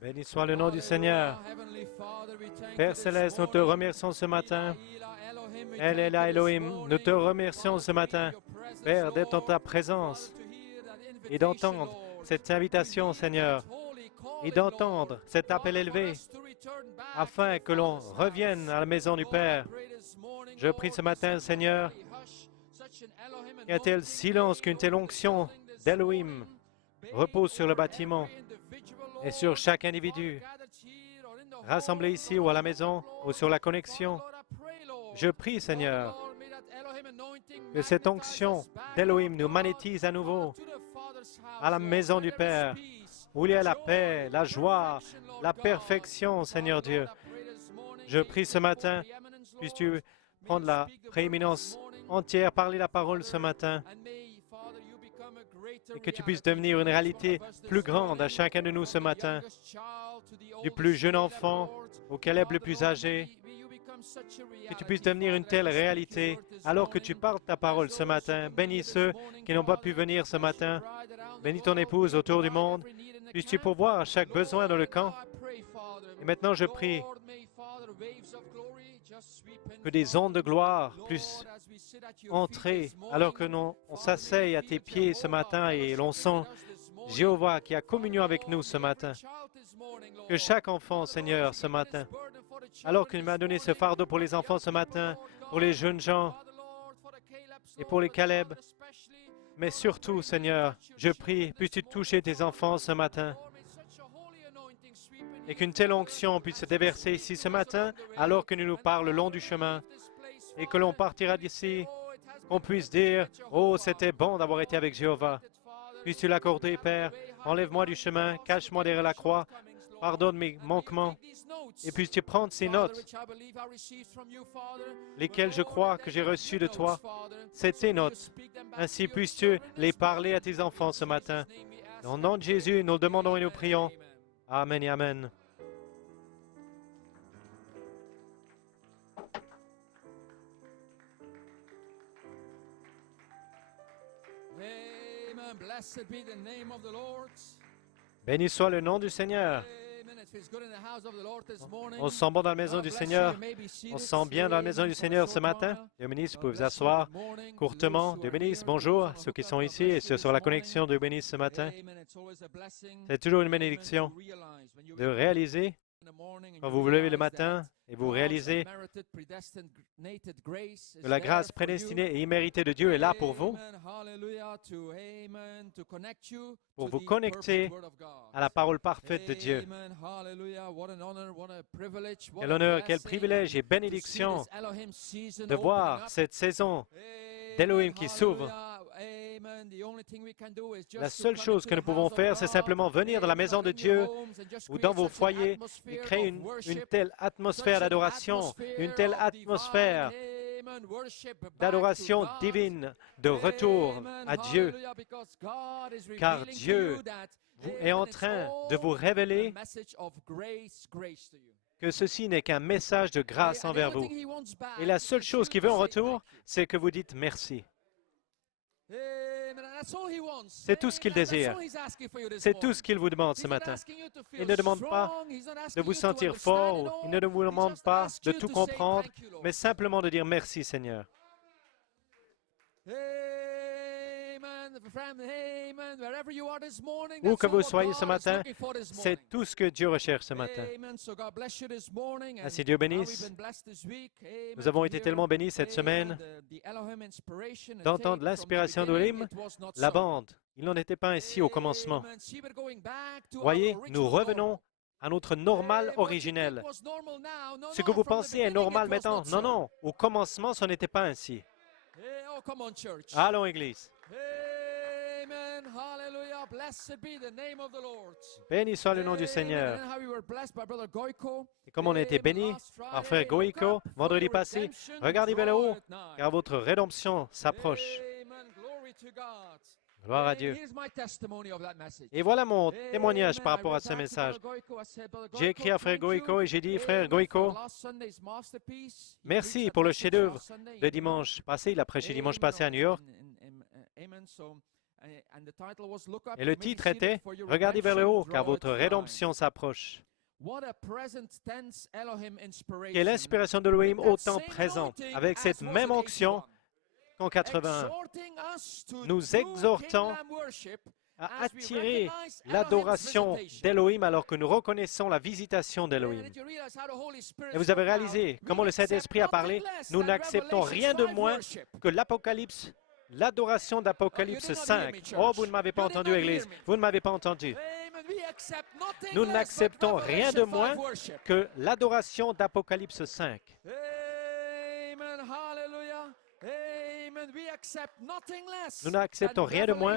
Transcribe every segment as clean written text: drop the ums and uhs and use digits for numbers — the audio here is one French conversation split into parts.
Béni soit le nom du Seigneur. Père Céleste, nous te remercions ce matin. El Ela Elohim, nous te remercions ce matin, Père, d'être en ta présence et d'entendre cette invitation, Seigneur, et d'entendre cet appel élevé afin que l'on revienne à la maison du Père. Je prie ce matin, Seigneur, qu'un tel silence, qu'une telle onction d'Elohim repose sur le bâtiment et sur chaque individu rassemblé ici ou à la maison ou sur la connexion. Je prie, Seigneur, que cette onction d'Elohim nous magnétise à nouveau à la maison du Père, où il y a la paix, la joie, la perfection, Seigneur Dieu. Je prie ce matin, puisses-tu prendre la prééminence entière, parler la parole ce matin, et que tu puisses devenir une réalité plus grande à chacun de nous ce matin, du plus jeune enfant au Caleb le plus âgé, que tu puisses devenir une telle réalité alors que tu parles ta parole ce matin. Bénis ceux qui n'ont pas pu venir ce matin. Bénis ton épouse autour du monde. Puisses-tu pourvoir à chaque besoin dans le camp. Et maintenant, je prie que des ondes de gloire puissent entrer alors que on s'asseye à tes pieds ce matin et l'on sent Jéhovah qui a communion avec nous ce matin. Que chaque enfant, Seigneur, ce matin, alors que tu m'as donné ce fardeau pour les enfants ce matin, pour les jeunes gens et pour les Caleb, mais surtout, Seigneur, je prie, puisses-tu toucher tes enfants ce matin et qu'une telle onction puisse se déverser ici ce matin alors que nous nous parlons le long du chemin et que l'on partira d'ici, qu'on puisse dire, « Oh, c'était bon d'avoir été avec Jéhovah. Puisses-tu l'accorder, Père, enlève-moi du chemin, cache-moi derrière la croix, pardonne mes manquements. Et puisses-tu prendre ces notes, lesquelles je crois que j'ai reçues de toi. C'est tes notes. Ainsi puisses-tu les parler à tes enfants ce matin. Dans le nom de Jésus, nous le demandons et nous prions. Amen et Amen. Béni soit le nom du Seigneur. On se sent bon dans la maison du Seigneur. On se sent bien dans la maison du Seigneur ce matin. Dieu bénisse, vous pouvez vous asseoir courtement. Dieu bénisse, bonjour à ceux qui sont ici et ceux sur la connexion. Dieu bénisse ce matin. C'est toujours une bénédiction de réaliser quand vous vous levez le matin et vous réalisez que la grâce prédestinée et imméritée de Dieu est là pour vous connecter à la parole parfaite de Dieu. Quel honneur, quel privilège et bénédiction de voir cette saison d'Elohim qui s'ouvre. La seule chose que nous pouvons faire, c'est simplement venir dans la maison de Dieu ou dans vos foyers et créer une telle atmosphère d'adoration, une telle atmosphère d'adoration divine, de retour à Dieu, car Dieu est en train de vous révéler que ceci n'est qu'un message de grâce envers vous. Et la seule chose qu'il veut en retour, c'est que vous dites merci. C'est tout ce qu'il désire. C'est tout ce qu'il vous demande ce matin. Il ne demande pas de vous sentir fort, il ne vous demande pas de tout comprendre, mais simplement de dire merci, Seigneur. Où que vous soyez ce matin, c'est tout ce que Dieu recherche ce matin. Ainsi, Dieu bénisse. Nous avons été tellement bénis cette semaine d'entendre l'inspiration d'Elohim, la bande. Il n'en était pas ainsi au commencement. Voyez, nous revenons à notre normal originel. Ce que vous pensez est normal maintenant. Non, non, au commencement, ce n'était pas ainsi. Allons, Église. Béni soit le nom du Seigneur. Et comme on a été béni par frère Goïko vendredi passé, regardez vers le haut, car votre rédemption s'approche. Gloire à Dieu. Et voilà mon témoignage par rapport à ce message. J'ai écrit à frère Goïko et j'ai dit, frère Goïko, merci pour le chef-d'œuvre de dimanche passé. Il a prêché dimanche passé à New York. Et le titre était « Regardez vers le haut, car votre rédemption s'approche ». Quelle inspiration d'Elohim au temps présent, avec cette même onction qu'en 81, nous exhortant à attirer l'adoration d'Elohim alors que nous reconnaissons la visitation d'Elohim. Et vous avez réalisé comment le Saint-Esprit a parlé. Nous n'acceptons rien de moins que l'Apocalypse, l'adoration d'Apocalypse 5. Oh, vous ne m'avez pas entendu, Église. Vous ne m'avez pas entendu. Nous n'acceptons rien de moins que l'adoration d'Apocalypse 5. Nous n'acceptons rien de moins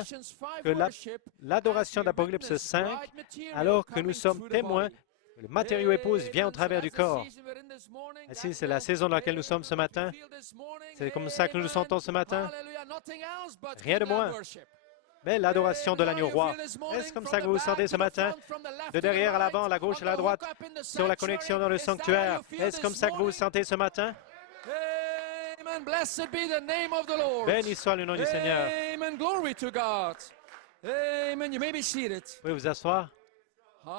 que l'adoration d'Apocalypse 5, alors que nous sommes témoins que le matériau épouse vient au travers du corps. Ainsi, c'est la saison dans laquelle nous sommes ce matin. C'est comme ça que nous nous sentons ce matin. Rien de moins. Mais l'adoration de l'agneau roi. Est-ce comme ça que vous vous sentez ce matin? De derrière à l'avant, à la gauche, à la droite, sur la connexion dans le sanctuaire. Est-ce comme ça que vous vous sentez ce matin? Béni soit le nom du Seigneur. Vous pouvez vous asseoir. Nous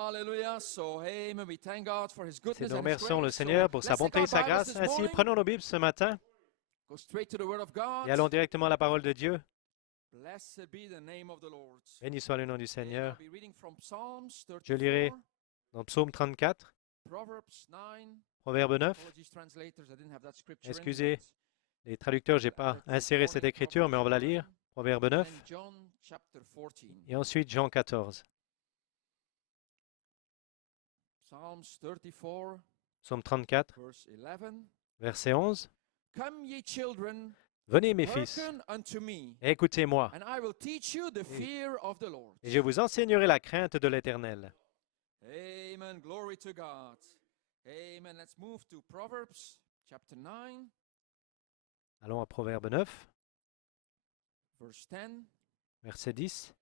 remercions le Seigneur pour sa bonté et sa grâce. Ainsi, prenons nos Bibles ce matin et allons directement à la parole de Dieu. Béni soit le nom du Seigneur. Je lirai dans Psaume 34, Proverbe 9. Excusez les traducteurs, je n'ai pas inséré cette écriture, mais on va la lire. Proverbe 9 et ensuite Jean 14. Psaume 34, verset 11. Venez, mes fils, et écoutez-moi, et je vous enseignerai la crainte de l'Éternel. Amen. Glory to God. Amen. Let's move to Proverbs chapter 9. Allons à Proverbe 9, Verse 10. verset 10.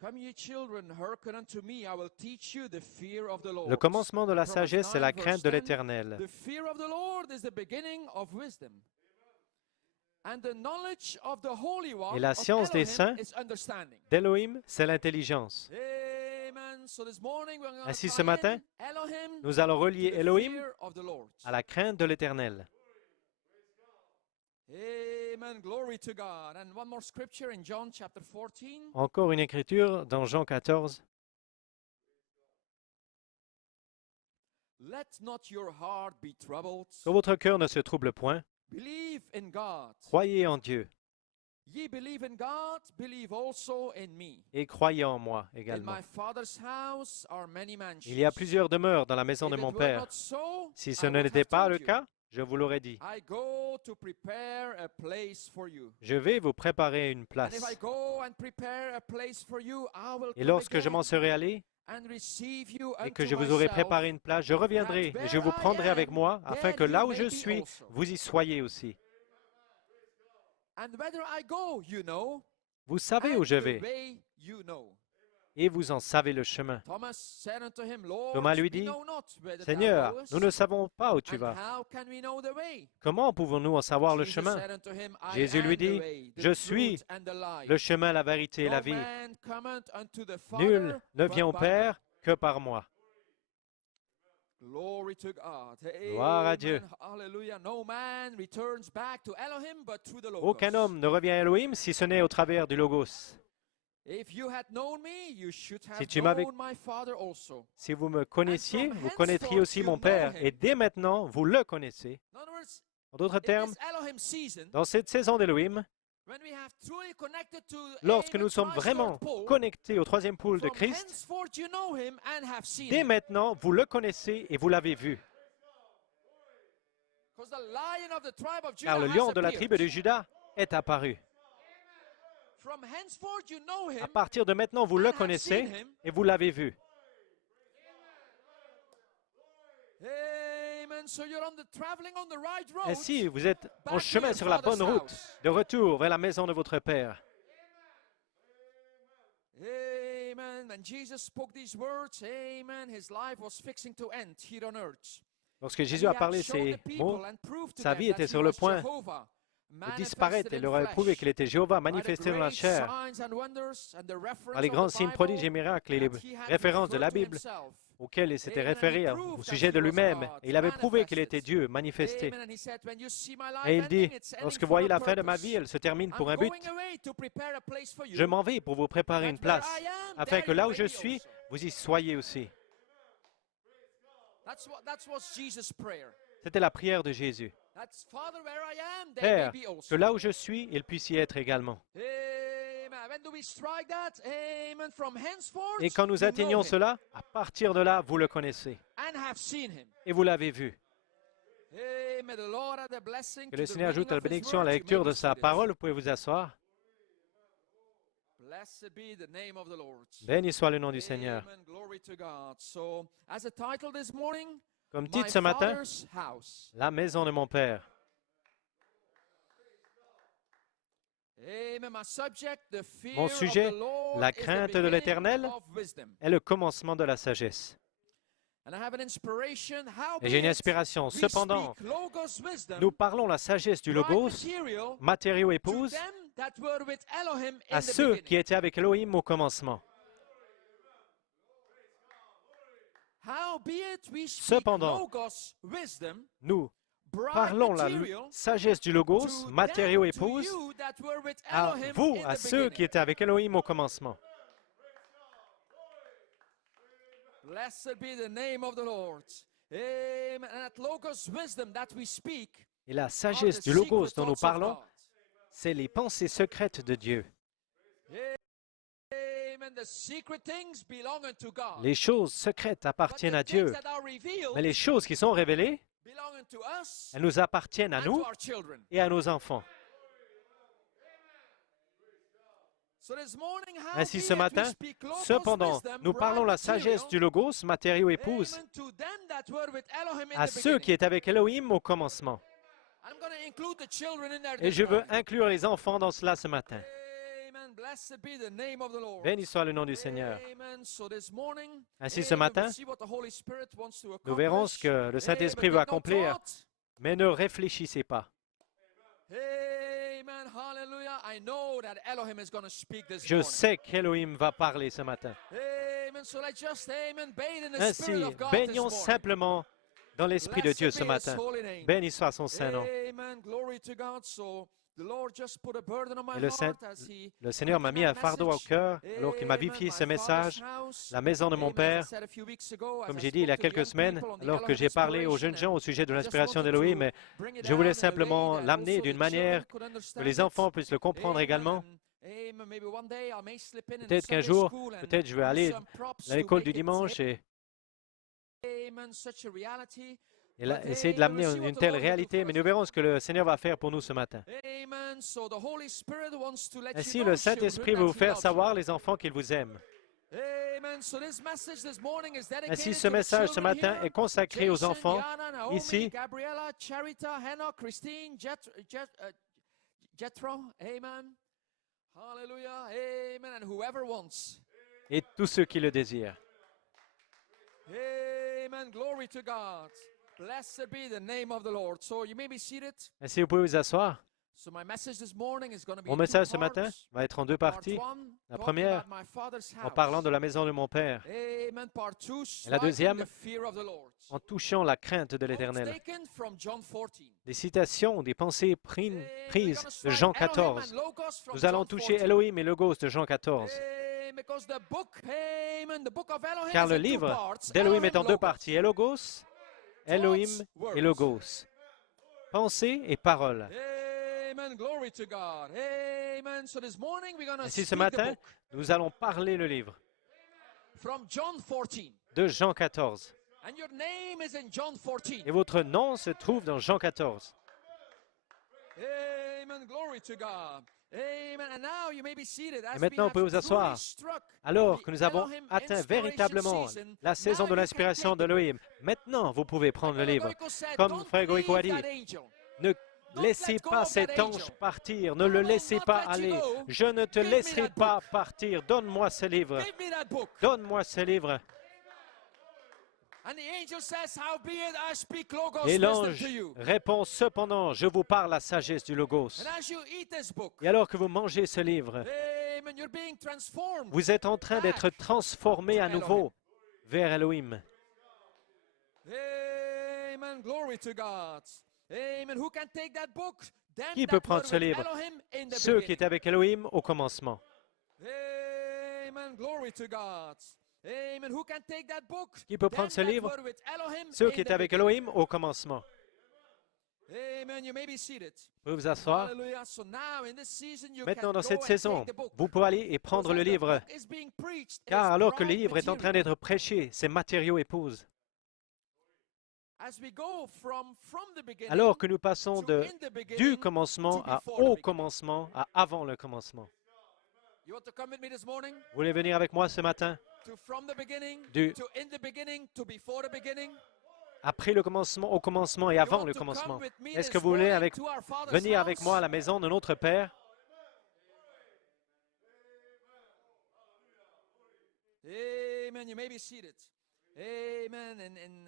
Come ye children, hearken unto me, I will teach you the fear of the Lord. Le commencement de la sagesse, c'est la crainte de l'Éternel. The fear of the Lord is the beginning of wisdom. And the knowledge of the Holy One Et la science des saints is understanding. d'Élohim, c'est l'intelligence. Amen. So this morning we're going to Ainsi, ce tie matin, in Elohim nous allons relier to the Elohim fear of the Lord. à la crainte de l'Éternel. Amen. Glory to God. And one more scripture in John chapter 14. Encore une écriture dans Jean 14. Let not your heart be troubled. Que votre cœur ne se trouble point. Believe in God. Croyez en Dieu Ye believe in God, believe also in me. et croyez en moi In également. my Father's house are many mansions. Il y a plusieurs demeures dans la maison If de it mon were Père. not so, Si I ce would n'était have pas told le you. cas, je vous l'aurais dit. I go to prepare a place for you. Je vais vous préparer une And place. if I go and prepare a place for you, I will Et come lorsque je again m'en serai allé and receive you et unto que je vous aurai myself, préparé une place, je reviendrai et je vous prendrai avec moi afin que là où je suis, vous y soyez aussi. and whether I go, you know, Vous savez and où je the vais way you know. et vous en savez le chemin. Thomas said unto him, Lord, Thomas lui we dit, know not whither thou Seigneur, goest, nous ne savons pas où tu and vas. how can we know the way? Comment pouvons-nous en savoir le Jesus chemin? said unto him, I Jésus am lui the dit, way, the Je suis truth and the life. le chemin, la vérité et la No vie. man cometh unto the Nul Father ne but vient au by Père que par moi. me. Glory to God. Gloire à Amen. Dieu. Hallelujah. No man returns back to Elohim but through the Logos. Aucun homme ne revient à Elohim si ce n'est au travers du Logos. If you had known me, you should have Si tu m'avais- known my Father also. Si vous me connaissiez, vous connaîtriez aussi mon Père. Et dès maintenant, vous le connaissez. In other words, En d'autres in termes, this Elohim season, dans cette saison d'Elohim, when we have truly connected to lorsque Amen, nous sommes Christ's vraiment third pole, connectés au troisième pôle de from Christ, henceforth you know him and have seen dès him. maintenant, vous le connaissez et vous l'avez vu. 'Cause the Lion of the tribe of Car Judah le has lion de la appeared. tribu de Judas est apparu. From henceforth you know him À partir de maintenant, vous le connaissez et vous l'avez vu. Amen. So you're traveling on the right road. Ainsi, vous êtes en chemin sur la bonne route, de retour vers la maison de votre Père. Amen. When Jesus spoke these words, amen, his life was fixing to end here on earth. Lorsque Jésus a parlé ces mots, sa vie était sur le point de disparaître. Il leur a prouvé qu'il était Jéhovah manifesté dans la chair, par les grands signes, prodiges et miracles et les références de la Bible auxquelles il s'était référé au sujet de lui-même. Et il avait prouvé qu'il était Dieu manifesté. Et il dit, lorsque vous voyez la fin de ma vie, elle se termine pour un but. Je m'en vais pour vous préparer une place, afin que là où je suis, vous y soyez aussi. C'était la prière de Jésus. Père, que là où je suis, il puisse y être également. Et quand nous atteignons cela, à partir de là, vous le connaissez. Et vous l'avez vu. Que le Seigneur ajoute la bénédiction à la lecture de sa parole. Vous pouvez vous asseoir. Béni soit le nom du Seigneur. Comme titre ce matin, la maison de mon Père. Mon sujet, la crainte de l'Éternel, est le commencement de la sagesse. Et j'ai une inspiration. Cependant, nous parlons la sagesse du Logos, matériaux épouse, à ceux qui étaient avec Elohim au commencement. Cependant, nous parlons la sagesse du Logos, matériaux épouse, à vous, à ceux qui étaient avec Elohim au commencement. Et la sagesse du Logos dont nous parlons, c'est les pensées secrètes de Dieu. Les choses secrètes appartiennent à Dieu, mais les choses qui sont révélées, elles nous appartiennent à nous et à nos enfants. Ainsi ce matin, cependant, nous parlons la sagesse du Logos, matériaux épouse, à ceux qui étaient avec Elohim au commencement. Et je veux inclure les enfants dans cela ce matin. Béni soit le nom du Seigneur. Ainsi ce matin, nous verrons ce que le Saint-Esprit veut accomplir, mais ne réfléchissez pas. Je sais qu'Elohim va parler ce matin. Ainsi, baignons simplement dans l'Esprit de Dieu ce matin. Béni soit son Saint-Nom. Le Seigneur m'a mis un fardeau au cœur alors qu'il m'a vivifié ce message, la maison de mon Père. Comme j'ai dit il y a quelques semaines, alors que j'ai parlé aux jeunes gens au sujet de l'inspiration d'Elohim, mais je voulais simplement l'amener d'une manière que les enfants puissent le comprendre également. Peut-être qu'un jour, peut-être je vais aller à l'école du dimanche et essayer de l'amener à une telle réalité, mais nous verrons ce que le Seigneur va faire pour nous ce matin. Ainsi, le Saint-Esprit veut vous faire savoir, les enfants, qu'il vous aime. Ainsi, ce message ce matin est consacré aux enfants ici. Et tous ceux qui le désirent. Amen. Glory to God. Blessed be the name of the Lord. So you may be seated. Ainsi, vous pouvez vous asseoir. Mon message ce matin va être en deux parties. La première, en parlant de la maison de mon Père. Et la deuxième, en touchant la crainte de l'Éternel. Des citations, des pensées prises de Jean 14. Nous allons toucher Elohim et Logos de Jean 14. Car le livre d'Elohim est en deux parties. Logos, Elohim et Logos. Pensée et parole. Ainsi ce matin, nous allons parler le livre de Jean 14. Et votre nom se trouve dans Jean 14. Et maintenant, vous pouvez vous asseoir. Alors que nous avons atteint véritablement la saison de l'inspiration d'Elohim, maintenant, vous pouvez prendre le livre. Comme Frère Goïko a dit, ne laissez pas cet ange partir, ne le laissez pas aller. Je ne te laisserai pas partir. Donne-moi ce livre. Donne-moi ce livre. And the angel says, howbeit I speak logos Et wisdom l'ange to you. répond, cependant, je vous parle la sagesse du Logos. And as you eat this book, Et alors que vous mangez ce livre, amen, you're being transformed. vous êtes en train d'être back transformé to à nouveau vers Elohim. Amen. Glory to God. Amen. Who can take that book? Them Qui that peut prendre were ce with livre? Elohim in the Ceux qui beginning. étaient avec Elohim au commencement. Amen. Glory to God. Amen. Who can take that book? Qui peut Them prendre ce that livre? were with Elohim Ceux in qui the étaient avec beginning. Elohim au commencement. Amen. You may be seated. Vous pouvez vous asseoir. Hallelujah. So now in this season you Maintenant, can dans go cette and saison, take the book. vous pouvez aller et prendre Because le as the livre, book is being preached, car it's alors que le bright livre est en train material. d'être prêché, ces matériaux épousent. As we go from the beginning Alors que nous passons to in the du beginning commencement to à before the au beginning. commencement à avant le commencement. You want to come with me this morning? Vous voulez venir avec moi ce matin? To from the beginning, Du to in the beginning, to before the beginning. après le commencement, au commencement et You avant want le to come commencement. with me Est-ce this que vous voulez morning to our Father's venir avec house? moi à la maison de notre Père? Amen. You may be seated. Amen.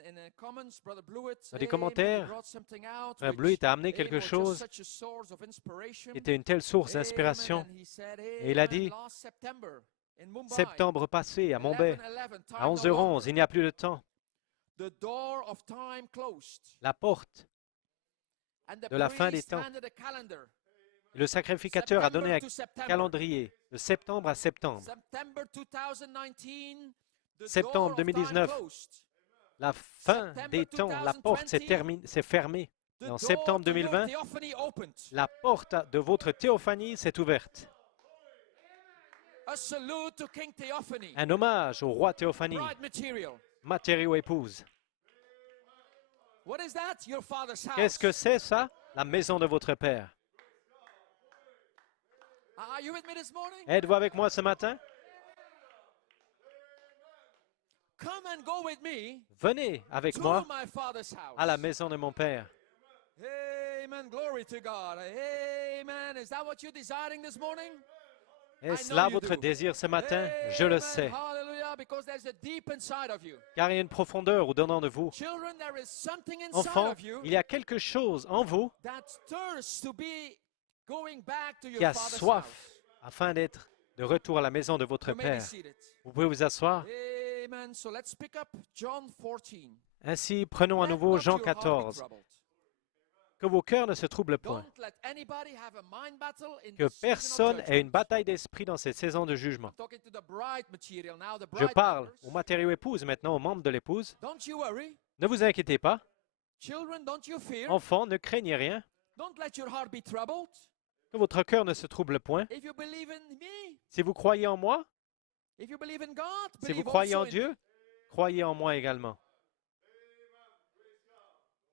In the comments, Brother Blewett, Dans les amen, commentaires, he brought something out Frère which, Bleu a amené amen, quelque was just chose such a source of inspiration. qui était une telle source Amen. d'inspiration. And he said, Et il a amen, dit, last September in Mumbai, septembre passé à Mumbai, 11:11, time à no 11h11, longer. il n'y a plus de temps. The door of time closed. La porte And the de la fin des priest temps. handed a calendar. Le sacrificateur a donné September un to September. calendrier de septembre à septembre. September 2019, the Septembre door of time 2019. closed. La fin September des temps, la 2020, porte s'est fermée. The Et en door septembre to your 2020, theophany opened. la porte de votre théophanie s'est ouverte. A salute to King Theophany. Un hommage au roi Théophanie, Bride material. matériau épouse. What is that? Your father's house. Qu'est-ce que c'est ça? La maison de votre Père. Are you with me this morning? Êtes-vous avec moi ce matin? Come and go with me Venez avec to moi my father's house. à la maison de mon Père. Amen. Glory to God. Amen. Is that what you're desiring this morning? Est-ce know là you votre do. désir ce matin? Je le Amen. sais, Hallelujah. Because there's a deep inside of you. car il y a une profondeur au-dedans de vous. Children, there is something inside Enfants, of you il y a quelque chose en vous that thirsts to be going back to your qui a father's soif house. afin d'être de retour à la maison de votre You may be Père. seated. Vous pouvez vous asseoir. Amen. So let's pick up John 14. Ainsi, prenons à Let nouveau not Jean your heart be 14. troubled. Que vos cœurs ne se troublent point. Don't let anybody have a mind battle in Que the season of personne ait une judgment. bataille d'esprit dans cette saison de jugement. Talking to the bride material now, the Je bride parle members. au matériau épouse maintenant, aux membres de l'épouse. Don't you worry. Ne vous inquiétez pas. Children, don't you fear. Enfants, ne craignez rien. Don't let your heart be troubled. Que votre cœur ne se trouble point. If you believe in me, Si vous croyez en moi, if you believe in God, si vous believe croyez also en in Dieu, croyez en moi également.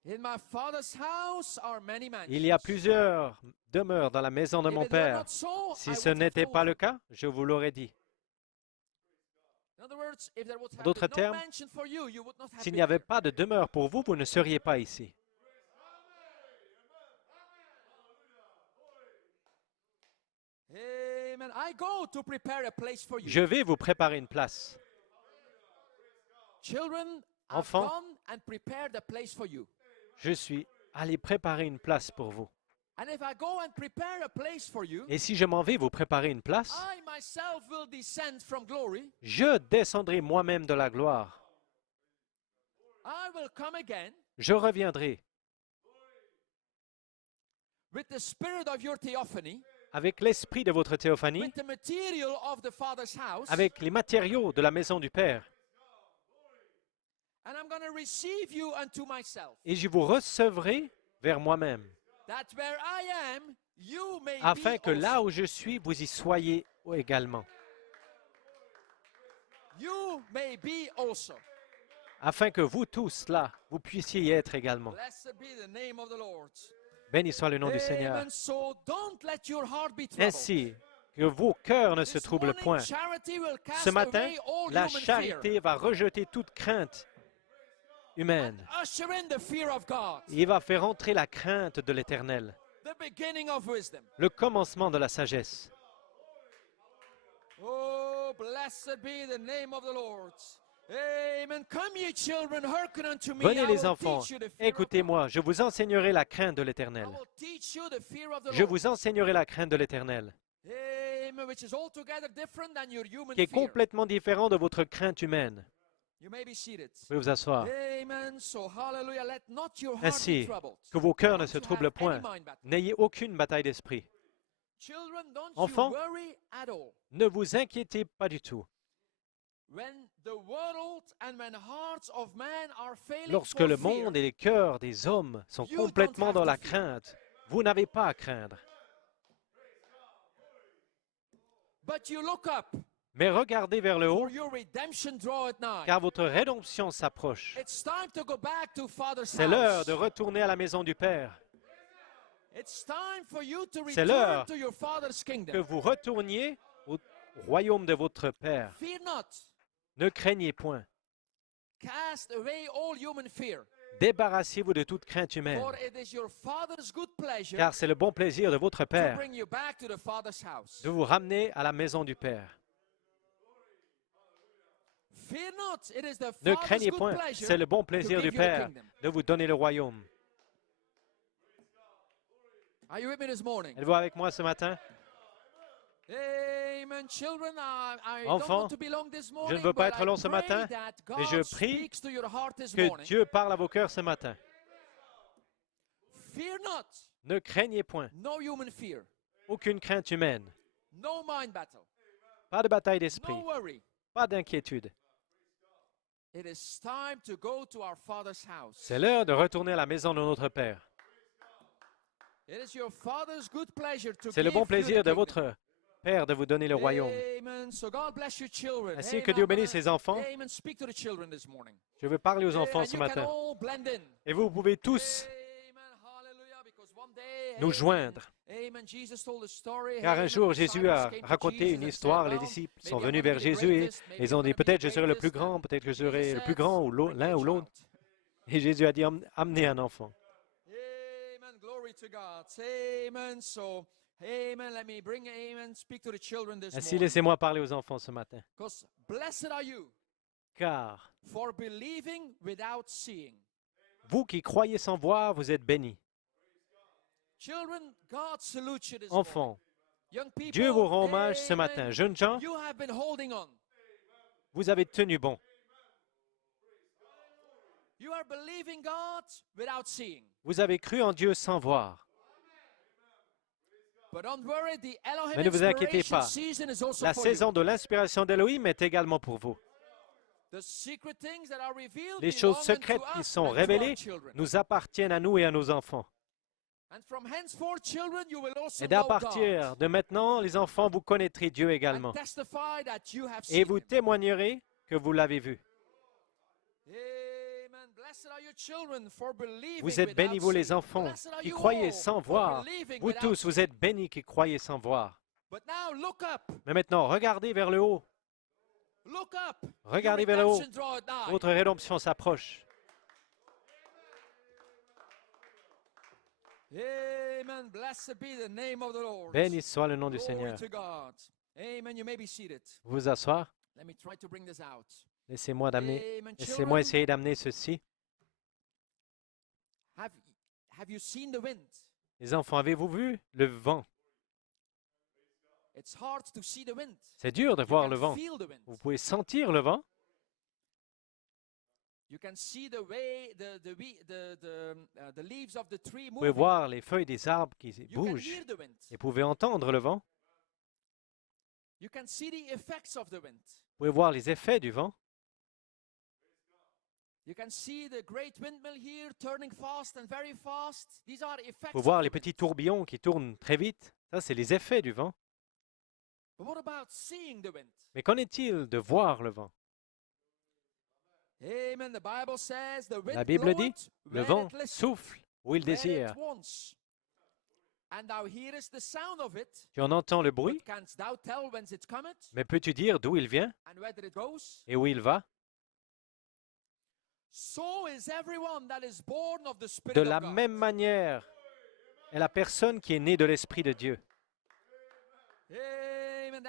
In my Father's house are many mansions. Il y a plusieurs demeures dans la maison de If mon it were Père. not so, Si I ce would have n'était told pas you. le cas, je vous l'aurais dit. In other words, if there would have d'autres been no termes, mansion for you, you would not have S'il been n'y avait here. pas de demeure pour vous, vous ne seriez pas ici. Amen. I go to prepare a place for you. Je vais vous préparer une place. Children, I've Enfants, gone and prepared a place for you. Je suis allé préparer une place pour vous. And if I go and prepare a place for you, Et si je m'en vais vous préparer une place, I myself will descend from glory. je descendrai moi-même de la gloire. I will come again Je reviendrai with the spirit of your theophany, avec l'esprit de votre théophanie, with the material of the Father's house, avec les matériaux de la maison du Père. and I'm going to receive you unto myself, Et je vous recevrai vers moi-même, that where I am, you may afin be que also. là où je suis, vous y soyez également. You may be also. Afin que vous tous là, vous puissiez y être également. Blessed be the name of the Lord. Béni soit le nom du Seigneur. Amen. So don't let your heart be troubled. Ainsi, que vos cœurs ne se This troublent morning, point. charity will cast Ce matin, away all la human fear charité va rejeter toute crainte humaine. and usher in the fear of God, Il va faire entrer la crainte de l'Éternel, the beginning of wisdom. le commencement de la sagesse. Oh, blessed be the name of the Lord. Amen. Come, ye children, hearken unto me. Venez I les will enfants, teach you the fear of God. écoutez-moi, je vous enseignerai la crainte de I l'Éternel. will teach you the fear of the Je Lord. vous enseignerai la crainte de l'Éternel, Amen. Which is altogether different than your human qui est fear. complètement différent de votre crainte humaine. You may be seated. Vous pouvez vous asseoir. Amen. So, hallelujah. Let not your heart be Ainsi, troubled. que vos cœurs ne Don't se you troublent have any point. mind battle. N'ayez aucune bataille d'esprit. Children, don't Enfants, you worry at all. ne vous inquiétez pas du tout. When the world and when hearts of men are failing Lorsque for le fear, monde et les cœurs des hommes sont You don't complètement have dans to la fear. crainte, vous n'avez pas à craindre. but you look up, Mais regardez vers le haut, for your redemption draweth nigh. car votre rédemption s'approche. It's time to go back to Father's C'est house. l'heure de retourner à la maison du Père, It's time for you to C'est return l'heure to your Father's que kingdom. vous retourniez au royaume de votre Père. Fear not. Ne craignez point. Cast away all human fear. Débarrassez-vous de toute crainte humaine, For it is your Father's good pleasure car c'est le bon plaisir de votre to Père bring you back to the Father's house. de vous ramener à la maison du Père. Fear not. It is the Ne Father's craignez good point, pleasure c'est le bon to plaisir give du you the Père kingdom. de vous donner le royaume. Are you with me this morning? Êtes-vous avec moi ce matin? Amen. Children, I don't Enfants, want to be long this je morning, ne veux pas but être I long ce pray matin, that mais je God prie speaks to your heart this Que morning. Dieu parle à vos cœurs ce matin. Fear not. Ne craignez point, No human fear. aucune crainte humaine, No mind battle. pas de bataille d'esprit, No worry. pas d'inquiétude. It is time to go to our Father's house. C'est l'heure de retourner à la maison de notre Père. It is your Father's good pleasure to C'est le give bon you the plaisir de kingdom. votre Père de vous donner le royaume. Amen. So God bless you, children. Ainsi Amen. que Dieu I'm bénisse gonna- les enfants. Amen. Speak to the children this morning. Je veux parler aux enfants And ce you can matin. all blend in. Et vous pouvez tous Amen. Hallelujah. Because one day, nous amen, joindre. amen, Jesus told a story. Car un Amen, jour, the Jésus disciples a came to raconté Jesus une and histoire. said, Les "Well, disciples maybe sont I'm venus gonna vers be the Jésus et greatest, maybe ils I'm ont dit, gonna be the peut-être je serai le plus greatest." grand, peut-être que je Jesus serai le said, plus grand, ou "Bring l'un a ou l'autre. child." Et Jésus a dit, amenez un enfant. Amen. Glory to God. Amen. So, amen. Let me bring, amen. Speak to the children this Ainsi, morning. laissez-moi parler aux enfants ce matin. Because blessed are you Car for believing without seeing. vous qui croyez sans voir, vous êtes bénis. Children, God salutes you this morning. Enfants, Young people, Dieu vous rend hommage ce amen. matin. Jeunes gens, You have been holding on. vous avez tenu bon. You are believing God without seeing. Vous avez cru en Dieu sans voir. But don't worry, the Elohim Mais ne vous inquiétez inspiration pas. season is also La for saison you. de l'inspiration d'Élohim est également pour vous. The secret things that are revealed Les choses belong secrètes unto qui us sont and to our révélées children. nous appartiennent à nous et à nos enfants. And from henceforth, children, you will also Et know d'à partir God de maintenant, les enfants, vous connaîtrez Dieu and également. testify that you have Et seen vous him. témoignerez que vous l'avez vu. Amen. Blessed are you children for believing Vous êtes without bénis, vous les seeing. enfants, Blessed are qui you croyez all sans for voir. believing Vous without tous, vous seeing. êtes bénis qui croyez sans voir. But now look up. Mais maintenant, regardez vers le haut. Look up. Regardez Your vers le haut. redemption draweth nigh. Votre rédemption s'approche. Amen. Blessed be the name of the Lord. Béni soit le nom du Glory Seigneur. to God. Amen. You may be seated. Vous vous asseoir. Let me try to bring this out. Laissez-moi Amen. laissez-moi Children, essayer d'amener ceci. have you seen the wind? Les enfants, avez-vous vu le vent? It's hard to see the wind. C'est dur de You voir can le vent. feel the wind. Vous pouvez sentir le vent. You can see the way the leaves of the tree Vous pouvez moving. voir les feuilles des arbres qui You can bougent. hear the wind. Et vous pouvez entendre le vent. You can see the effects of the wind. Vous pouvez voir les effets du vent. You can see the great windmill here turning fast and very fast. These are effects Vous pouvez of voir the les wind. petits tourbillons qui tournent très vite. Ça, c'est les effets du vent. But what about seeing the wind? Mais qu'en est-il de voir le vent? Amen. The Bible says the wind La Bible dit, bloweth le where vent it listeth, souffle où il where it désire. wants. And thou hearest the sound of it, Tu en entends le but bruit, canst thou tell whence it cometh mais peux-tu dire d'où il vient and whether it goes? et où il va? So is everyone that is born of the Spirit De of la God. même manière est la personne qui est née de l'Esprit de Dieu. Amen.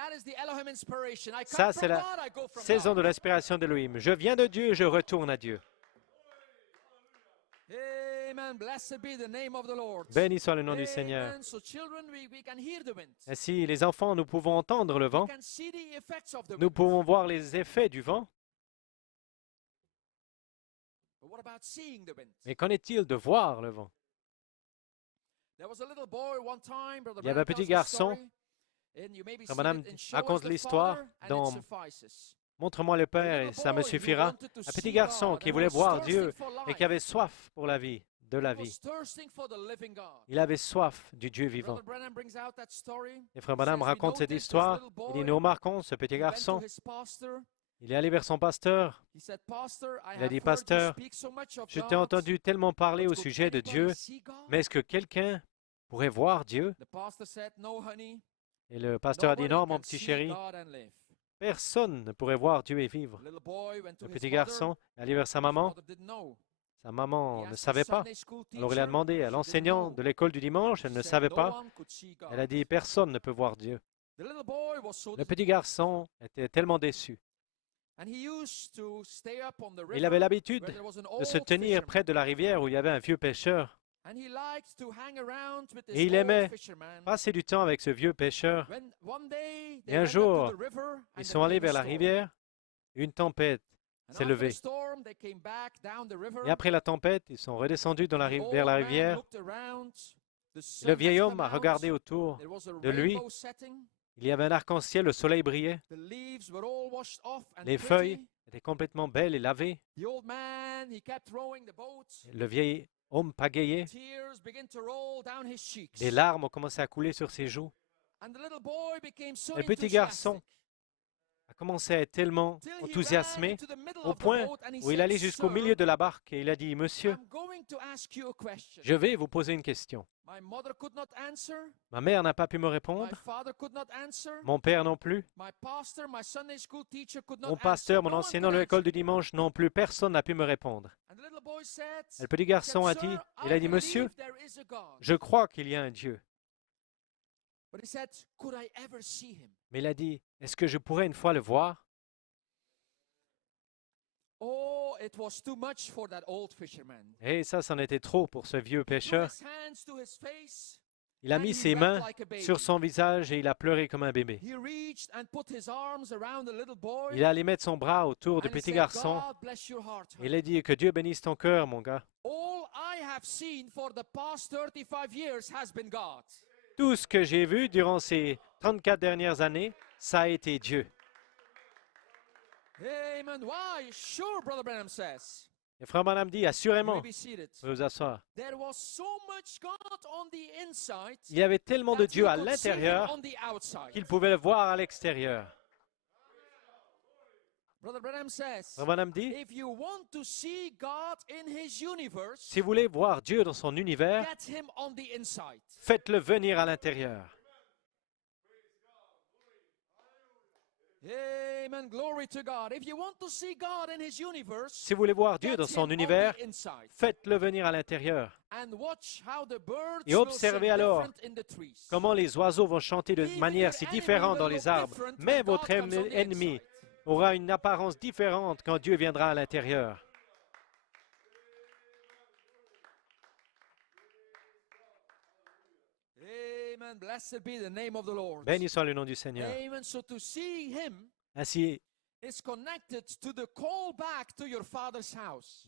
Ça, c'est la saison de l'inspiration d'Élohim. Je viens de Dieu, je retourne à Dieu. Béni soit le nom du Seigneur. Ainsi, les enfants, nous pouvons entendre le vent. Nous pouvons voir les effets du vent. Mais qu'en est-il de voir le vent? Il y avait un petit garçon. Madame raconte l'histoire dans Montre-moi le Père et ça me suffira. Un petit garçon qui voulait voir Dieu et qui avait soif pour la vie, de la vie. Il avait soif du Dieu vivant. Et Frère Branham raconte cette histoire. Il dit, nous remarquons ce petit garçon. Il est allé vers son pasteur. Il a dit, pasteur, je t'ai entendu tellement parler au sujet de Dieu, mais est-ce que quelqu'un pourrait voir Dieu? Et le pasteur a dit, non, mon petit chéri, personne ne pourrait voir Dieu et vivre. Le petit garçon est allé vers sa maman. Sa maman ne savait pas. Alors il a demandé à l'enseignant de l'école du dimanche, elle ne savait pas. Elle a dit, personne ne peut voir Dieu. Le petit garçon était tellement déçu. Il avait l'habitude de se tenir près de la rivière où il y avait un vieux pêcheur. Et il aimait passer du temps avec ce vieux pêcheur. Et un jour, ils sont allés vers la rivière. Une tempête s'est levée. Et après la tempête, ils sont redescendus vers la rivière. Le vieil homme a regardé autour de lui. Il y avait un arc-en-ciel, le soleil brillait. Les feuilles étaient complètement belles et lavées. Le vieil homme pagayait. Des larmes ont commencé à couler sur ses joues. Et le petit garçon a commencé à être tellement enthousiasmé au point où il allait jusqu'au milieu de la barque et il a dit, « Monsieur, je vais vous poser une question. Ma mère n'a pas pu me répondre. Mon père non plus. Mon pasteur, mon enseignant de l'école du dimanche non plus. Personne n'a pu me répondre. » Et le petit garçon a dit, « Monsieur, je crois qu'il y a un Dieu. » Mais il a dit, « Est-ce que je pourrais une fois le voir? » Et ça, c'en était trop pour ce vieux pêcheur. Il a mis ses mains sur son visage et il a pleuré comme un bébé. Il allait mettre son bras autour du petit garçon. Il a dit, « Que Dieu bénisse ton cœur, mon gars. » Tout ce que j'ai vu durant ces 34 dernières années, ça a été Dieu. Et Frère Branham dit, assurément, vous pouvez vous asseoir. Il y avait tellement de Dieu à l'intérieur qu'il pouvait le voir à l'extérieur. Frère Branham dit, si vous voulez voir Dieu dans son univers, faites-le venir à l'intérieur. Si vous voulez voir Dieu dans son univers, faites-le venir à l'intérieur. Et observez alors comment les oiseaux vont chanter de manière si différente dans les arbres. Mais votre ennemi aura une apparence différente quand Dieu viendra à l'intérieur. Béni soit le nom du Seigneur. Ainsi,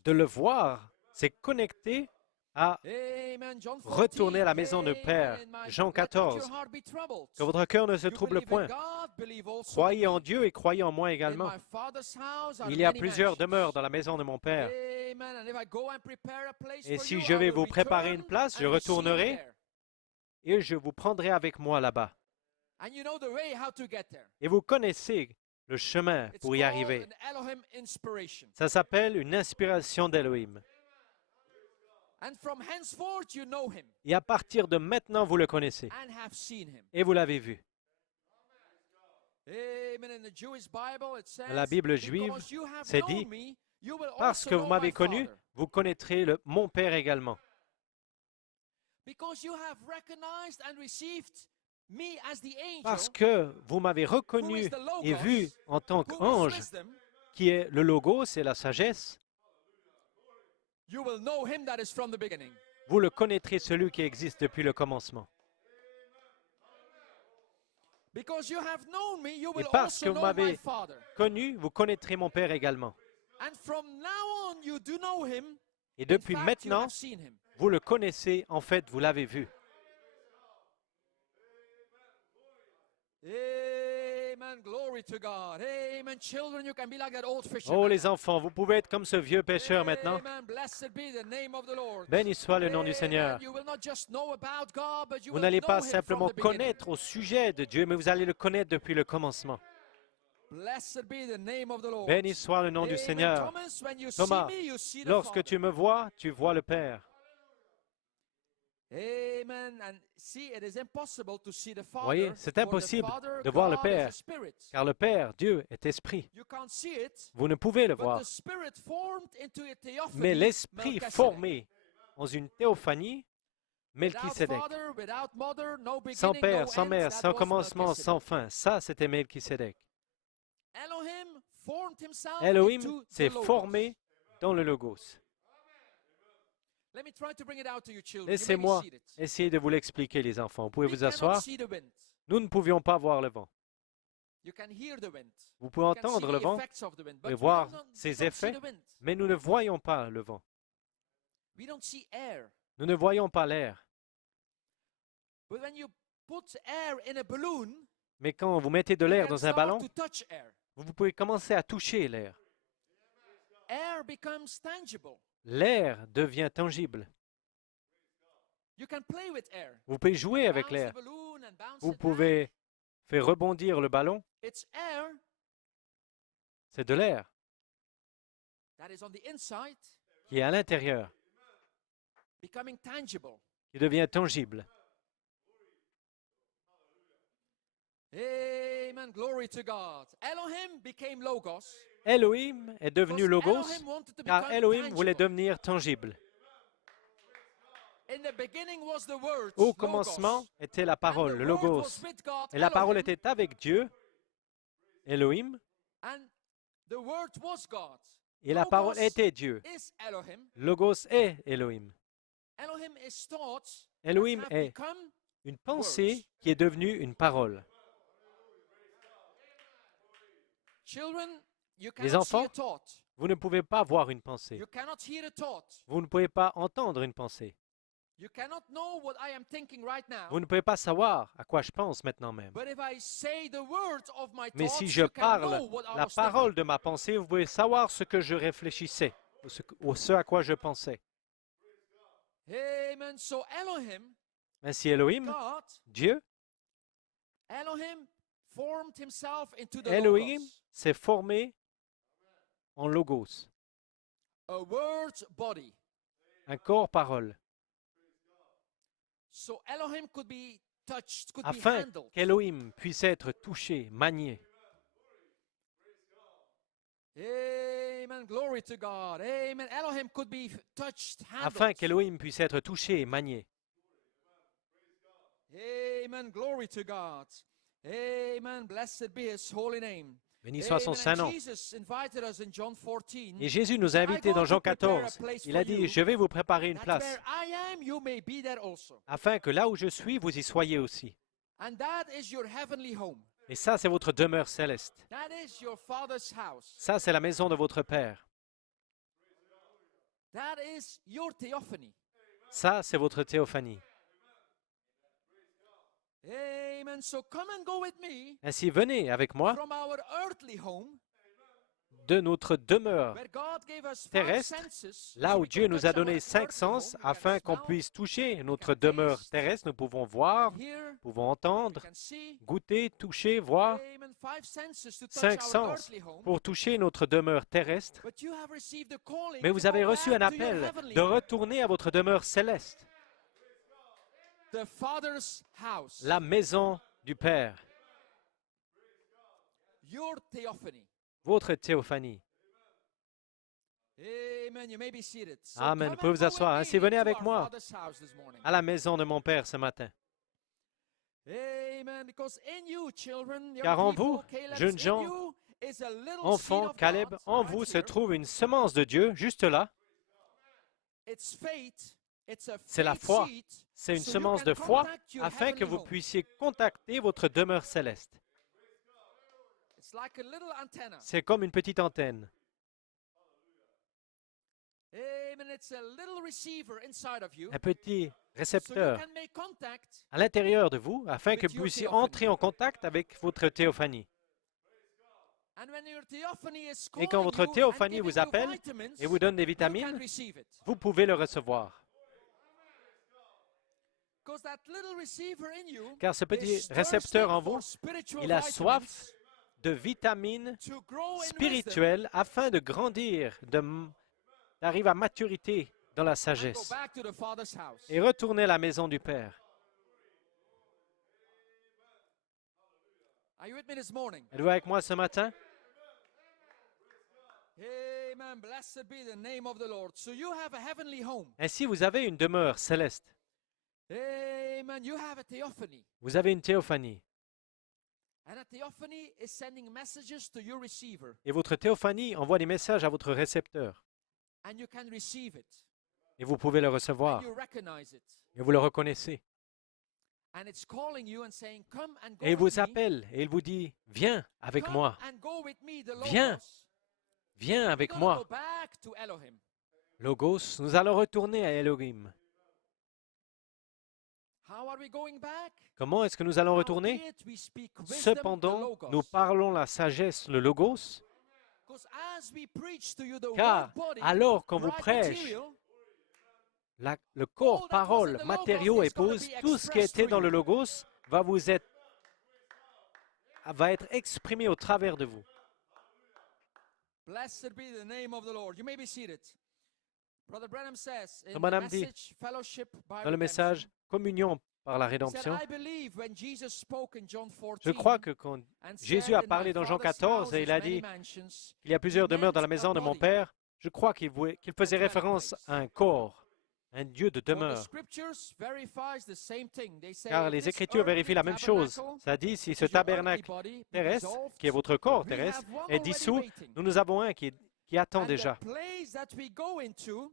de le voir, c'est connecté à retourner à la maison de Père. Jean 14. Que votre cœur ne se trouble point. Croyez en Dieu et croyez en moi également. Il y a plusieurs demeures dans la maison de mon Père. Et si je vais vous préparer une place, je retournerai et je vous prendrai avec moi là-bas. Et vous connaissez le chemin pour y arriver. Ça s'appelle une inspiration d'Élohim. Et à partir de maintenant, vous le connaissez. Et vous l'avez vu. Dans la Bible juive, c'est dit, « Parce que vous m'avez connu, vous connaîtrez mon Père également. » me as the Parce angel que vous m'avez who is reconnu the et logos, vu en tant who is qu'ange, wisdom, qui est le Logos, c'est la sagesse. you will know him that is from the beginning. Vous le connaîtrez, celui qui existe depuis le commencement. Because you have known me, you Et will parce que also vous know my m'avez Father. connu, vous connaîtrez mon Père également. And from now on, you do know him. Et In depuis fact, you maintenant, have seen him. vous le connaissez, en fait, vous l'avez vu. Amen. Glory to God. Amen. Children, you can be like that old Oh, fisherman. les enfants, vous pouvez être comme ce vieux pêcheur maintenant. Amen. Blessed be the name of the Lord. Béni soit le nom du Amen. Seigneur. You will not just know about God, but you Vous will n'allez know pas him from simplement the beginning. connaître au sujet de Dieu, mais vous allez le connaître depuis le commencement. Blessed be the name of the Lord. Béni soit le nom du Amen. Seigneur. Thomas, when you Thomas, see me, you see the lorsque Father. tu me vois, tu vois le Père. Amen. And see, it is impossible to see the Father. Voyez, c'est for the impossible Father, de voir le God is a Père, spirit. car le Père, Dieu, est esprit. You can't see it, Vous ne pouvez le but voir, the Spirit formed into a theophany, mais l'Esprit Melchizedek. formé en une théophanie, Without Melchisédek. father, without mother, no Sans beginning, père, no sans end, mère, that sans was commencement, Melchizedek. sans fin. Ça, c'était Melchisédek. Elohim formed himself Elohim into s'est the Logos. formé dans le Logos. Let me try to bring it out to you, children. You may be Laissez-moi seated. essayer de vous l'expliquer, les enfants. Vous pouvez We vous cannot asseoir. see the wind. Nous ne pouvions pas voir le vent. You can hear the wind. Vous pouvez You can see entendre the le vent effects of the wind, et but we voir don't ses see effets, the wind. mais nous ne voyons pas le vent. We don't see air. Nous ne voyons pas l'air. But when you put air in a balloon, Mais quand vous mettez de you l'air can dans un start ballon, to touch air. vous pouvez commencer à toucher l'air. Air becomes tangible. L'air devient tangible. You can play with air. Vous pouvez jouer avec Bounce l'air. the balloon and bounce Vous it back. pouvez faire rebondir le ballon. It's air C'est de l'air that is on the inside qui est à l'intérieur, becoming tangible. qui devient tangible. Amen. Glory to God. Elohim became Logos. Elohim est devenu because Logos Elohim wanted to car become Elohim voulait tangible. devenir tangible. In the beginning was the word, Au Logos. commencement était la And parole, the le word Logos. was with God, Et la parole Elohim, était avec Dieu, Elohim, and the word was God. et la parole Logos était Dieu. is Elohim. Logos est Elohim. Elohim is thoughts Elohim that have est become une pensée qui est devenue une parole. children. You Les cannot see enfants, a thought. vous ne pouvez pas voir une pensée. You cannot hear a thought. Vous ne pouvez pas entendre une pensée. You cannot know what I am thinking right now. Vous ne pouvez pas savoir à quoi je pense maintenant même. But if I say the words of my Mais thoughts, si je you can parle know what I la was thinking. parole de ma pensée, vous pouvez savoir ce que je réfléchissais, ou ce à quoi je pensais. Amen. So Elohim, Ainsi Elohim, God, Dieu, Elohim formed himself into the Elohim Logos, s'est formé en Logos, a word body. un corps-parole, So Elohim could be touched, could be afin handled. qu'Elohim puisse être touché, manié. Amen. Glory to God. Amen. Elohim could be touched, handled. Afin qu'Elohim puisse être touché et manié. Amen. Glory to God. Amen. Blessed be his holy name. Béni soit son Amen. saint And nom. Jesus invited us in John 14. Et Jésus nous a invités dans Jean 14. Il a dit, je vais vous préparer une That place, where I am, you may be there also. afin que là où je suis, vous y soyez aussi. And that is your heavenly home. Et ça, c'est votre demeure céleste. That is your Father's house. Ça, c'est la maison de votre Père. That is your theophany. Ça, c'est votre théophanie. Amen. So come and go with me Ainsi, venez avec moi from our earthly home, de notre demeure where God gave us 5 terrestre, senses, là so où we Dieu can nous touch a our donné 5 earthly sens home. We can afin qu'on smell, puisse toucher we notre can demeure taste, terrestre. Nous pouvons we voir, can hear, nous pouvons we entendre, can see. goûter, toucher, voir. Amen. 5 senses to touch 5 our sens earthly home. pour toucher notre demeure terrestre. But you have received a calling Mais to vous avez go reçu un back to your appel heavenly de home, retourner à votre demeure céleste, the Father's house, la maison du Père, your theophany. votre théophanie. Amen. You may be seated. So Amen. come Vous pouvez and vous go with asseoir. me Ainsi, venez to avec our moi Father's house this morning. à la maison de mon Père ce matin. Amen. Because in you, children, Car young en people, vous, Caleb, jeunes in gens, you is a little seed enfants, of Caleb, God, en right vous se here. trouve une semence de Dieu, juste là. It's faith. It's a C'est la faith foi. seed, C'est une so you semence can de foi contact your afin que heavenly vous home. puissiez contacter votre demeure céleste. It's like a little antenna. C'est comme une petite antenne. Amen. It's a little receiver inside of you. Un petit So you récepteur can make contact. à l'intérieur de vous afin que vous puissiez entrer en contact avec votre théophanie. And when your theophany is Et quand calling votre you and théophanie giving vous you appelle vitamins, et vous donne des you can vitamines, receive it. vous pouvez le recevoir. Because that little receiver in you Car ce petit is récepteur en thirsting vous, for spiritual il a vitamins soif de vitamines to grow in wisdom. spirituelles afin de grandir, d'arriver à maturité dans la And go sagesse back to the Father's house. et retourner à la maison du Père. Are you with me this morning? Êtes-vous avec moi ce matin? Amen. Blessed be the name of the Lord. So you have a heavenly home. Ainsi, vous avez une demeure céleste. Amen. You have a theophany. Vous avez une théophanie. And a theophany is sending messages to your receiver. Et votre théophanie envoie des messages à votre récepteur. And you can receive it. Et vous pouvez le And recevoir. you recognize it. Et vous le reconnaissez. And it's calling you and saying, come and go Et il with vous me. appelle et il vous dit, viens avec Come moi. and go with me, the Viens Logos. Viens We're avec gonna moi. go back to Elohim. Logos, nous allons retourner à Elohim. How are we going back? Comment est-ce que nous allons retourner? Howbeit we speak wisdom, the Cependant, Logos. nous parlons la sagesse, le Logos, 'Cause as we preach to you the car word body, alors qu'on vous right prêche material, le corps, parole, matériaux, épouse, tout ce qui était dans le Logos va être exprimé au travers de vous. blessed be the name of the Lord. You may be seated. Brother Branham says in the Branham dit, message fellowship by Dans le message Communion par la he said, rédemption, I believe when Jesus spoke in John 14, je crois que quand and Jésus said, a "In my parlé dans Jean Father's 14 house et il is a many dit mansions," qu'il y a plusieurs he demeures dans la meant a maison de mon body. Père, je crois qu'il faisait référence à un corps, un Dieu de For the demeure. scriptures verifies the same thing. They say, Car if les this Écritures vérifient la earthly même chose. tabernacle, Ça dit, si which ce is your earthly tabernacle body, be terrestre, dissolved, qui est votre corps we terrestre, have one est already dissous, waiting. nous avons un qui attend And the déjà. place that we go into,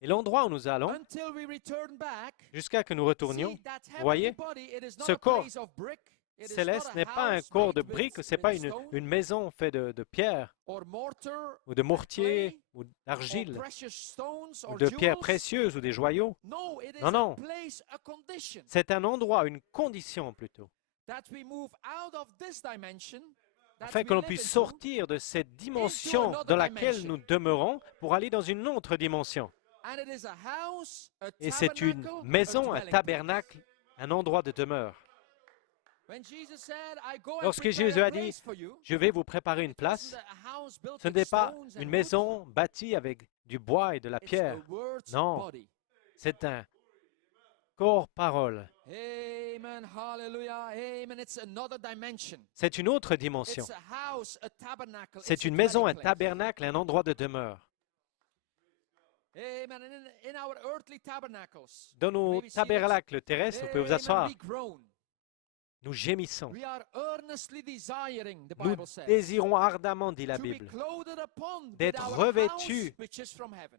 Et l'endroit où nous allons, until we return back, jusqu'à que nous retournions, see, that vous voyez, heavenly body, it is not ce a corps place of brick, it is céleste not a n'est pas un house corps de made briques, with- ce n'est pas with une stone maison faite de pierre or mortar ou de mortier clay, ou or d'argile precious stones ou or de pierres jewels. précieuses ou des joyaux. No, it is Non, non. a place, a condition C'est un endroit, une condition plutôt, that we move out of this dimension that afin we que l'on live puisse into, sortir de cette dimension another dans laquelle dimension. nous demeurons pour aller dans une autre dimension. and it is a house, a Et c'est une tabernacle, a maison, un dwelling place. tabernacle, un endroit de demeure. When Jesus said, "I go and Lorsque prepare Jésus a a dit, place for you," je vais vous préparer une it place, wasn't a house built ce with n'est pas stones and une wood. maison bâtie avec du bois et de la It's pierre. the word's Non. body. C'est un corps-parole. Amen. Hallelujah. Amen. It's another dimension. C'est une autre dimension. It's a house, a tabernacle. C'est it's a une maison, un dwelling place. tabernacle, un endroit de demeure. Amen. And in our earthly tabernacles, Dans nos maybe see this. tabernacles terrestres, vous pouvez vous Amen, asseoir. we groan. Nous gémissons. We are earnestly desiring, the Nous Bible says, désirons ardemment, dit la to be Bible, clothed upon with d'être our revêtus house which is from heaven.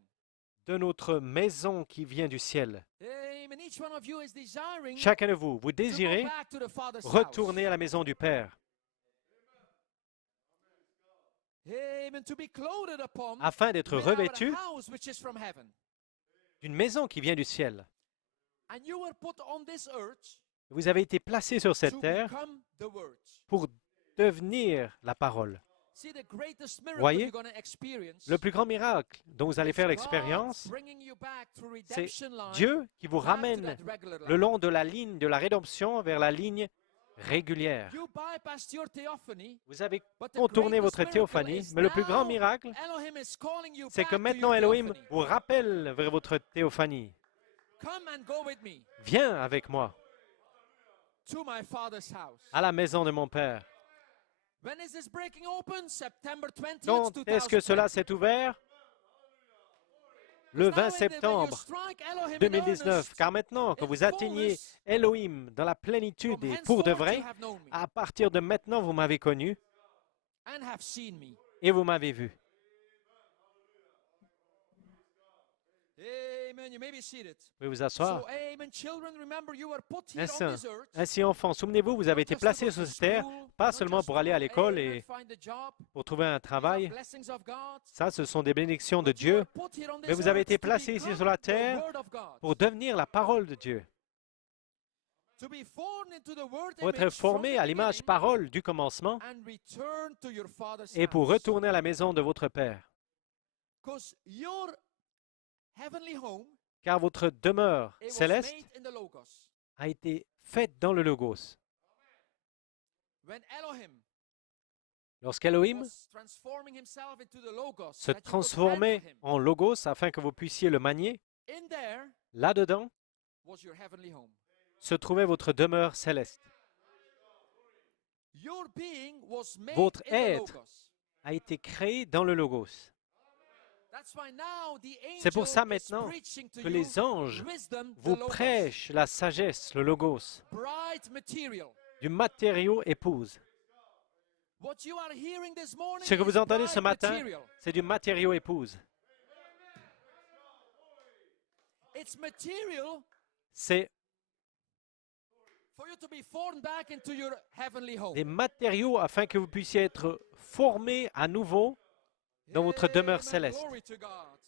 de notre maison qui vient du ciel. Amen. Each one of you is desiring Chacun de vous, vous to go désirez back to the Father's retourner à house. la maison du Père Amen. To be clothed upon afin d'être with our revêtus house which is from heaven. d'une maison qui vient du ciel. And you were put on this earth Vous avez été placés sur cette to terre become the Word. pour devenir la parole. See, the greatest miracle Voyez, you're going to experience le plus grand miracle dont vous allez is faire God l'expérience, bringing you back through c'est redemption line Dieu qui vous back to ramène that regular le line. long de la ligne de la rédemption vers la ligne régulière. You bypassed your theophany, Vous avez but the contourné greatest votre miracle théophanie, is mais le plus grand now miracle, Elohim is calling you c'est back que to maintenant your Elohim theophany. vous rappelle vers votre théophanie. Come and go with me Viens avec moi to my Father's house. à la maison de mon Père. When is this breaking open? September 20th, Quand est-ce que 2010. cela s'est ouvert? le Because 20 now when you septembre strike Elohim in 2019, earnest, car maintenant que in vous atteignez fullness, Elohim dans la plénitude from et pour de henceforth you vrai, have known me à partir de maintenant, vous m'avez connu and have seen me. et vous m'avez vu. Amen. You may be seated. Vous pouvez vous asseoir. So, amen. Children, remember you were put here on this earth. Ainsi, enfants, souvenez-vous, vous avez été Not just to placés go sur to cette terre, school, pas not seulement just pour to, aller à l'école amen, et find a job. pour trouver un These are travail. blessings of God. Ça, ce sont des bénédictions de But you Dieu. were put here on Mais this vous avez earth été to placés ici sur become la the terre Word of God. pour devenir la parole de Dieu, To be formed into the Word pour être image from formés the à l'image beginning parole du commencement and return to your Father's et pour house. retourner à la maison de votre Père. 'Cause your heavenly home, Car votre demeure it was céleste made in the Logos. a été faite dans le Logos. When Elohim Lorsqu'Elohim was transforming himself into the Logos, se that you could transformait handle him, en Logos afin que vous puissiez le manier, in there là-dedans was your heavenly home. se trouvait votre demeure céleste. Your being was made Votre in the être Logos. a été créé dans le Logos. That's why now the C'est pour ça angel is maintenant preaching to que you les anges wisdom, the vous Logos. prêchent la sagesse, le Logos, Bright material. du matériau épouse. What you are hearing this morning Ce que vous is entendez ce bright matin, material. c'est du matériau épouse. It's material C'est for you to be formed back into your heavenly home. des matériaux afin que vous puissiez être formés à nouveau dans votre demeure Amen. céleste. Glory to God.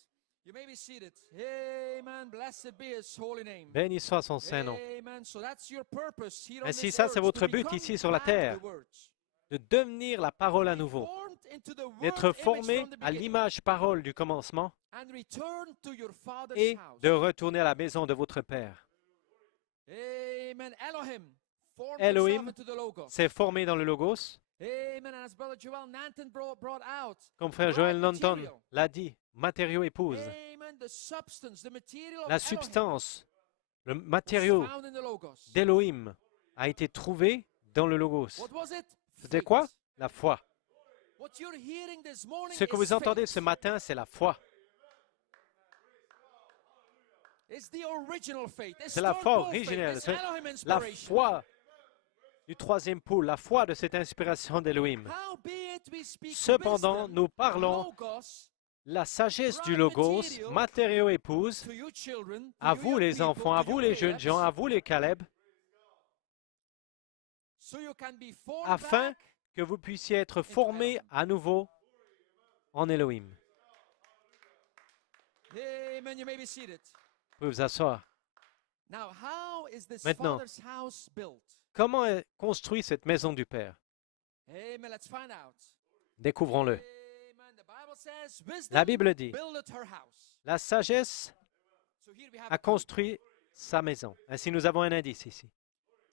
You may be seated. Amen. Blessed be his holy name. Béni soit son saint nom. Amen. So that's your purpose here on Ainsi, this ça, c'est earth, votre to but become ici sur la back terre, the words. de devenir la parole à Be nouveau, formed into the d'être word image formé from the à beginning, l'image parole du commencement and return to your Father's et house. de retourner à la maison de votre Père. Amen. Elohim formed Elohim himself into the Logos. s'est formé dans le Logos, Amen. And as Brother Joel Nanton brought out, comme frère bright Joël Nanton material. l'a dit, matériau épouse. Amen. The substance, the material of La Elohim substance, le was matériau found in the Logos. d'Elohim a été trouvé dans le Logos. What was it? C'était Faith. quoi? La foi. What you're hearing this morning Ce que is vous entendez faith. ce matin, c'est la foi. It's the original faith. It's C'est la third foi pole faith. originelle. It's C'est Elohim la inspiration. foi du troisième pôle, la foi de cette inspiration d'Elohim. Howbeit we speak Cependant, wisdom, nous parlons Logos, la sagesse du bright Logos, material, matériau épouse, to you children, to à you vous young les people, enfants, à to vous you les jeunes gens, Calebs, à vous les Caleb, so you can be formed afin back. que vous puissiez être formés à nouveau en Elohim. Amen. You may be seated. Vous pouvez vous asseoir. Now, how is this Maintenant, Father's house built? comment est construite cette maison du Père? Amen. Let's find out. Découvrons-le. Amen. The Bible says, wisdom La Bible dit, buildeth her house. la sagesse So here we have a construit sa maison. Ainsi, nous avons un indice ici.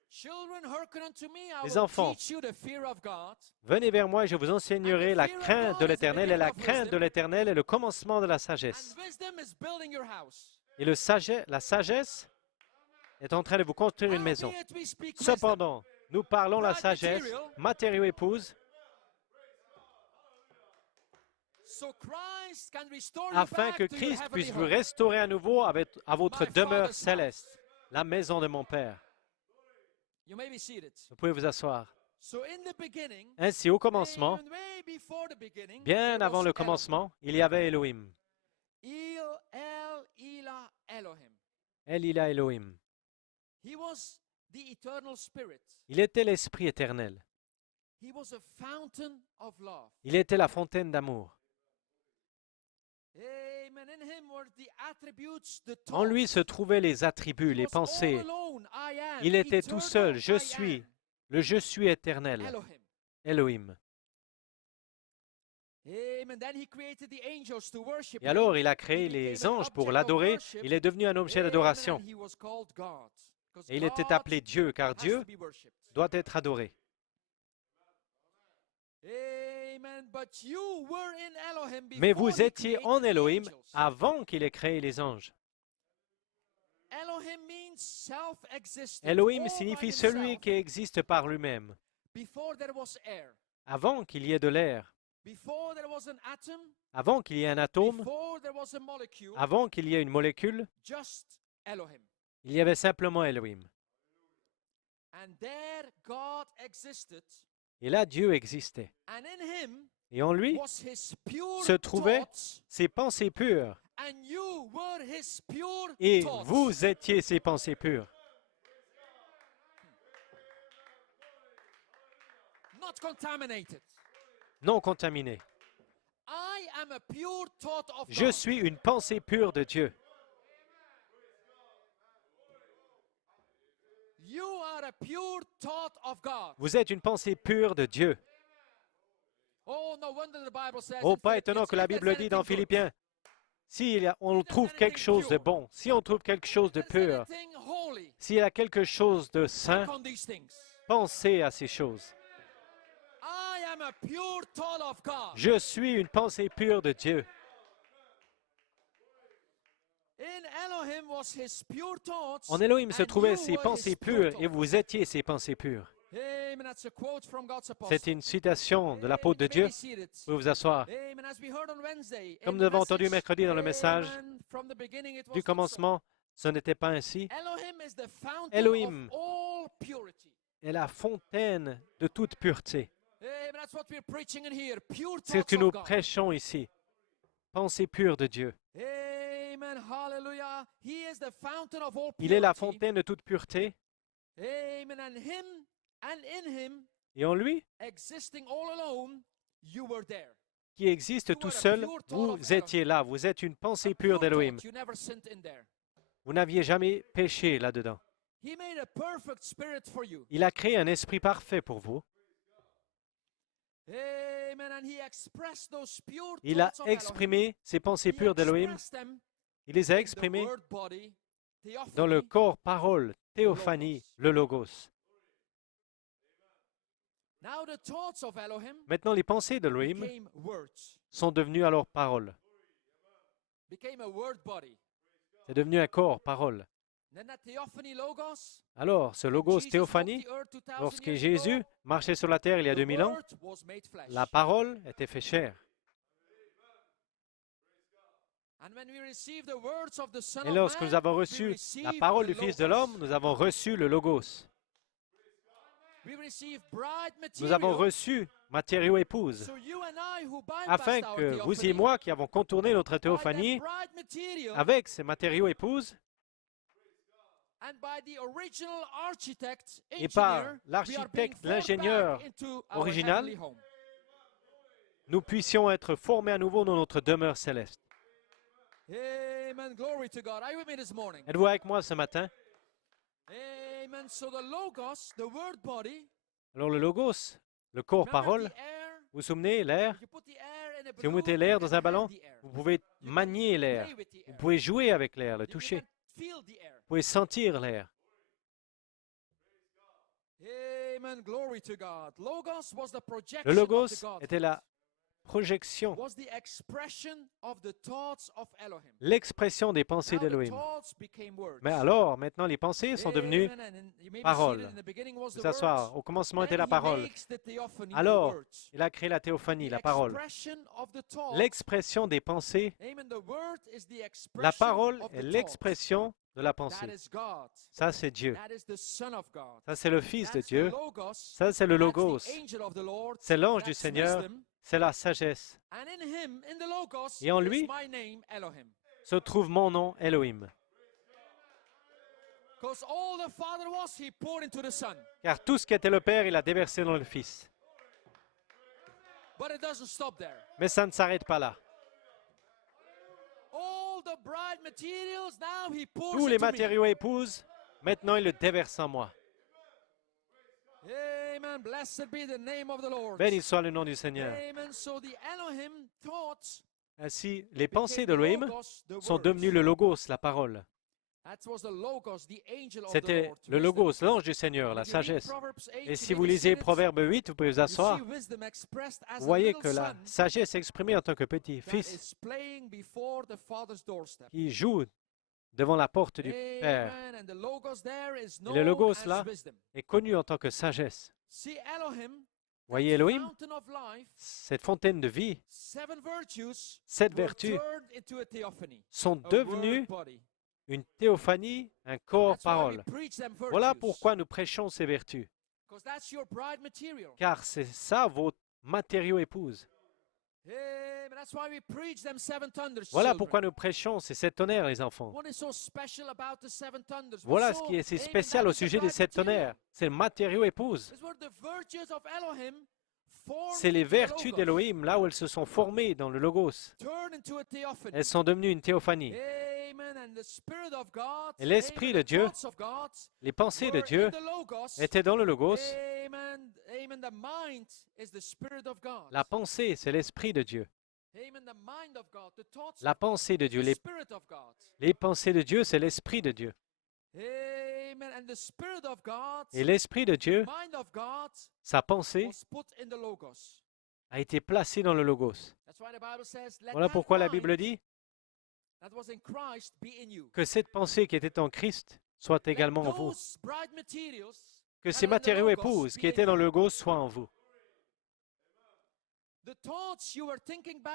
children, hearken unto me. I Les will enfants, teach you the fear of God. venez vers moi et je vous enseignerai la crainte de l'Éternel. Et la crainte de l'Éternel est le commencement de la sagesse. And wisdom is building your house. Et la sagesse est en train de vous construire une maison. Howbeit we speak wisdom. Cependant, nous parlons la Bright sagesse, material. matériau épouse, So Christ can restore you afin back que to your Christ heavenly puisse vous home. restaurer à nouveau à votre My demeure Father's céleste, la maison de mon Père. You may be seated. Vous pouvez vous asseoir. So in the beginning, Ainsi, au commencement, even way before the beginning, bien there avant was le commencement, il y avait Elohim. Ila Elohim. Il a Elohim. He was the eternal spirit. Il était l'Esprit éternel. He was a fountain of love. Il était la fontaine d'amour. Amen. In him were the attributes, the En lui thoughts. se trouvaient les attributs, He les was all pensées. alone. I am, Il était tout eternal seul. Je I suis, am. le je suis éternel. Elohim. Elohim. Amen. Then he created the angels to worship Et alors, him. il a créé He became les an anges pour object of l'adorer. worship. Il est devenu un objet Amen. d'adoration. And he was called God. 'Cause Et il était God appelé Dieu, car has Dieu to be worshipped. doit être adoré. Amen. But you were in Elohim Mais before vous he étiez created en the Elohim angels. avant qu'il ait créé les anges. Elohim means self-existent. Elohim all by signifie celui himself, qui existe par lui-même, before there was air. avant qu'il y ait de l'air. before there was an atom, Avant qu'il y ait un atome, before there was a molecule, avant qu'il y ait une molécule, just Elohim. il y avait simplement Elohim. And there God existed, Et là, Dieu existait. and in him Et en lui was his pure se trouvaient thoughts, ses pensées pures. and you were his pure Et thoughts. vous étiez ses pensées pures. Not contaminated. Non contaminées. I am a pure thought of Je God. suis une pensée pure de Dieu. You are a pure thought of God. Vous êtes une pensée pure de Dieu. Oh, no wonder the Bible says Oh, in pas étonnant que la Philippians, Bible if dit there's dans anything good, Philippiens, si on trouve quelque chose de bon, si on trouve quelque chose de if there's pur, anything holy, s'il y a quelque chose de saint, think on these things. pensez à ces choses. I am a pure thought of God. Je suis une pensée pure de Dieu. In Elohim was his pure thoughts, En Elohim se and trouvaient you ses were pensées his pure pures et thoughts. vous étiez ses pensées pures. Amen. That's a quote from God's apostle. C'est une citation de l'apôtre de Amen. Dieu. You may be seated. Vous pouvez vous asseoir. Amen. As we heard on Wednesday, Comme in nous the avons entendu message, mercredi dans le message, amen, from the beginning it was du not so. commencement, ce n'était pas ainsi. Elohim is the fountain Elohim of all purity. est la fontaine de toute pureté. Amen. That's what we're preaching in here. Pure C'est ce thoughts que nous of God. prêchons ici. Pensée pure de Dieu. Amen. Hallelujah. He is the fountain of all purity. Il est la fontaine de toute pureté. Amen. And in him, Et en lui, existing all alone, you were there. qui existe tout seul, vous étiez là. Vous êtes une pensée pure Pure d'Elohim. thought, you never sinned in there. Vous n'aviez jamais péché là-dedans. He made a perfect spirit for you. Il a créé un esprit parfait pour vous. Amen. And he expressed those pure Il a thoughts of Elohim. exprimé ses pensées He pures d'Elohim. expressed them Il les a in the exprimées word body, dans le theophany. corps parole, théophanie, le logos. Now the thoughts of Elohim Maintenant, les pensées d'Elohim became words, sont devenues alors paroles. became a word body. C'est devenu un corps parole. Then that theophany logos, Alors, ce logos Jesus théophanie, walked the earth 2000 lorsque years Jésus ago, marchait sur la terre il y a the 2000 ans, word was made flesh. la parole était fait chair. And when we receive the words of the Son Et of lorsque Man, nous avons we reçu receive la parole the du Fils de logos. l'homme, nous avons reçu le logos. We receive bride Nous avons material, reçu matériaux épouses, so you and I who bypassed afin our que vous et theophany, moi qui avons contourné notre by that théophanie, bride material, avec ces matériaux épouses, and by the original architect, et par engineer, we are being l'architecte, formed l'ingénieur back into our original, heavenly home. nous puissions être formés à nouveau dans notre demeure céleste. Amen. Glory to God. Are you with me this morning? Êtes-vous avec moi ce matin? Amen. So the logos, the word body, Alors le logos, le corps remember parole, the air, vous vous souvenez, l'air, you put the air in a si vous balloon, mettez you l'air can dans un have ballon, the air. vous pouvez You can manier l'air, play with the vous air. pouvez jouer avec l'air, le You toucher, can feel the air. vous pouvez sentir l'air. Amen. Glory to God. Logos was the projection Le logos of the God. était la projection, Was the expression of the thoughts of Elohim. l'expression des pensées Now the d'Elohim. thoughts became words. Mais alors, maintenant, les pensées sont devenues Amen. And you may be paroles. seated. In the beginning was the Vous asseoir. words. Au commencement Then était la he parole. makes the theophany, the Alors, words. il a créé la théophanie, The la parole. expression of the thought. L'expression des pensées, Amen. The word is the la expression parole of est the thought. l'expression de la That pensée. is God. Ça, c'est Dieu. That is the Son of God. Ça, c'est le Fils de That's the Dieu. logos. Ça, c'est le That's logos. the angel of the Lord. C'est l'ange du That's Seigneur. wisdom. C'est la sagesse. And in him, in the logos, Et en is lui, my name, Elohim. se trouve mon nom, Elohim. Because all the Father was, he poured into the Son. Car tout ce qu'était le Père, il a déversé dans le Fils. But it doesn't stop there. Mais ça ne s'arrête pas là. All the bride materials, now he pours Tous les into me. matériaux épouses, maintenant il le déverse en moi. Amen. Blessed be the name of the Lord. Béni soit le nom du Seigneur. Amen. So the Elohim thoughts Ainsi, les became pensées the d'Elohim logos, the sont words. devenues le logos, la parole. That was the logos, the angel of the C'était Lord. le wisdom. logos, l'ange du Seigneur, And la if you read sagesse. Proverbs 8, Et you si may vous be lisez seated, Proverbe 8, vous pouvez vous you asseoir. see wisdom expressed as Vous a voyez little que la son sagesse exprimée en tant que that petit-fils is playing before the Father's doorstep. qui joue devant la porte du Père Amen. And the logos there is Et le known logos as là wisdom. est connu en tant que sagesse. See, Elohim Voyez Elohim, cette fontaine de vie, 7 vertus sont devenues une théophanie, un corps-parole. Voilà pourquoi nous prêchons ces vertus, car c'est ça votre matériau épouse. Voilà pourquoi nous prêchons ces 7 tonnerres, les enfants. Voilà ce qui est si spécial au sujet des 7 tonnerres. C'est le matériau épouse. C'est les vertus d'Elohim, là où elles se sont formées dans le Logos. Elles sont devenues une théophanie. Et l'Esprit de Dieu, les pensées de Dieu étaient dans le Logos. La pensée, c'est l'Esprit de Dieu. La pensée de Dieu, les pensées de Dieu, c'est l'Esprit de Dieu. Et l'Esprit de Dieu, sa pensée, a été placée dans le Logos. Voilà pourquoi la Bible dit que cette pensée qui était en Christ soit également en vous. Que ces matériaux épouses qui étaient dans le Logos soient en vous.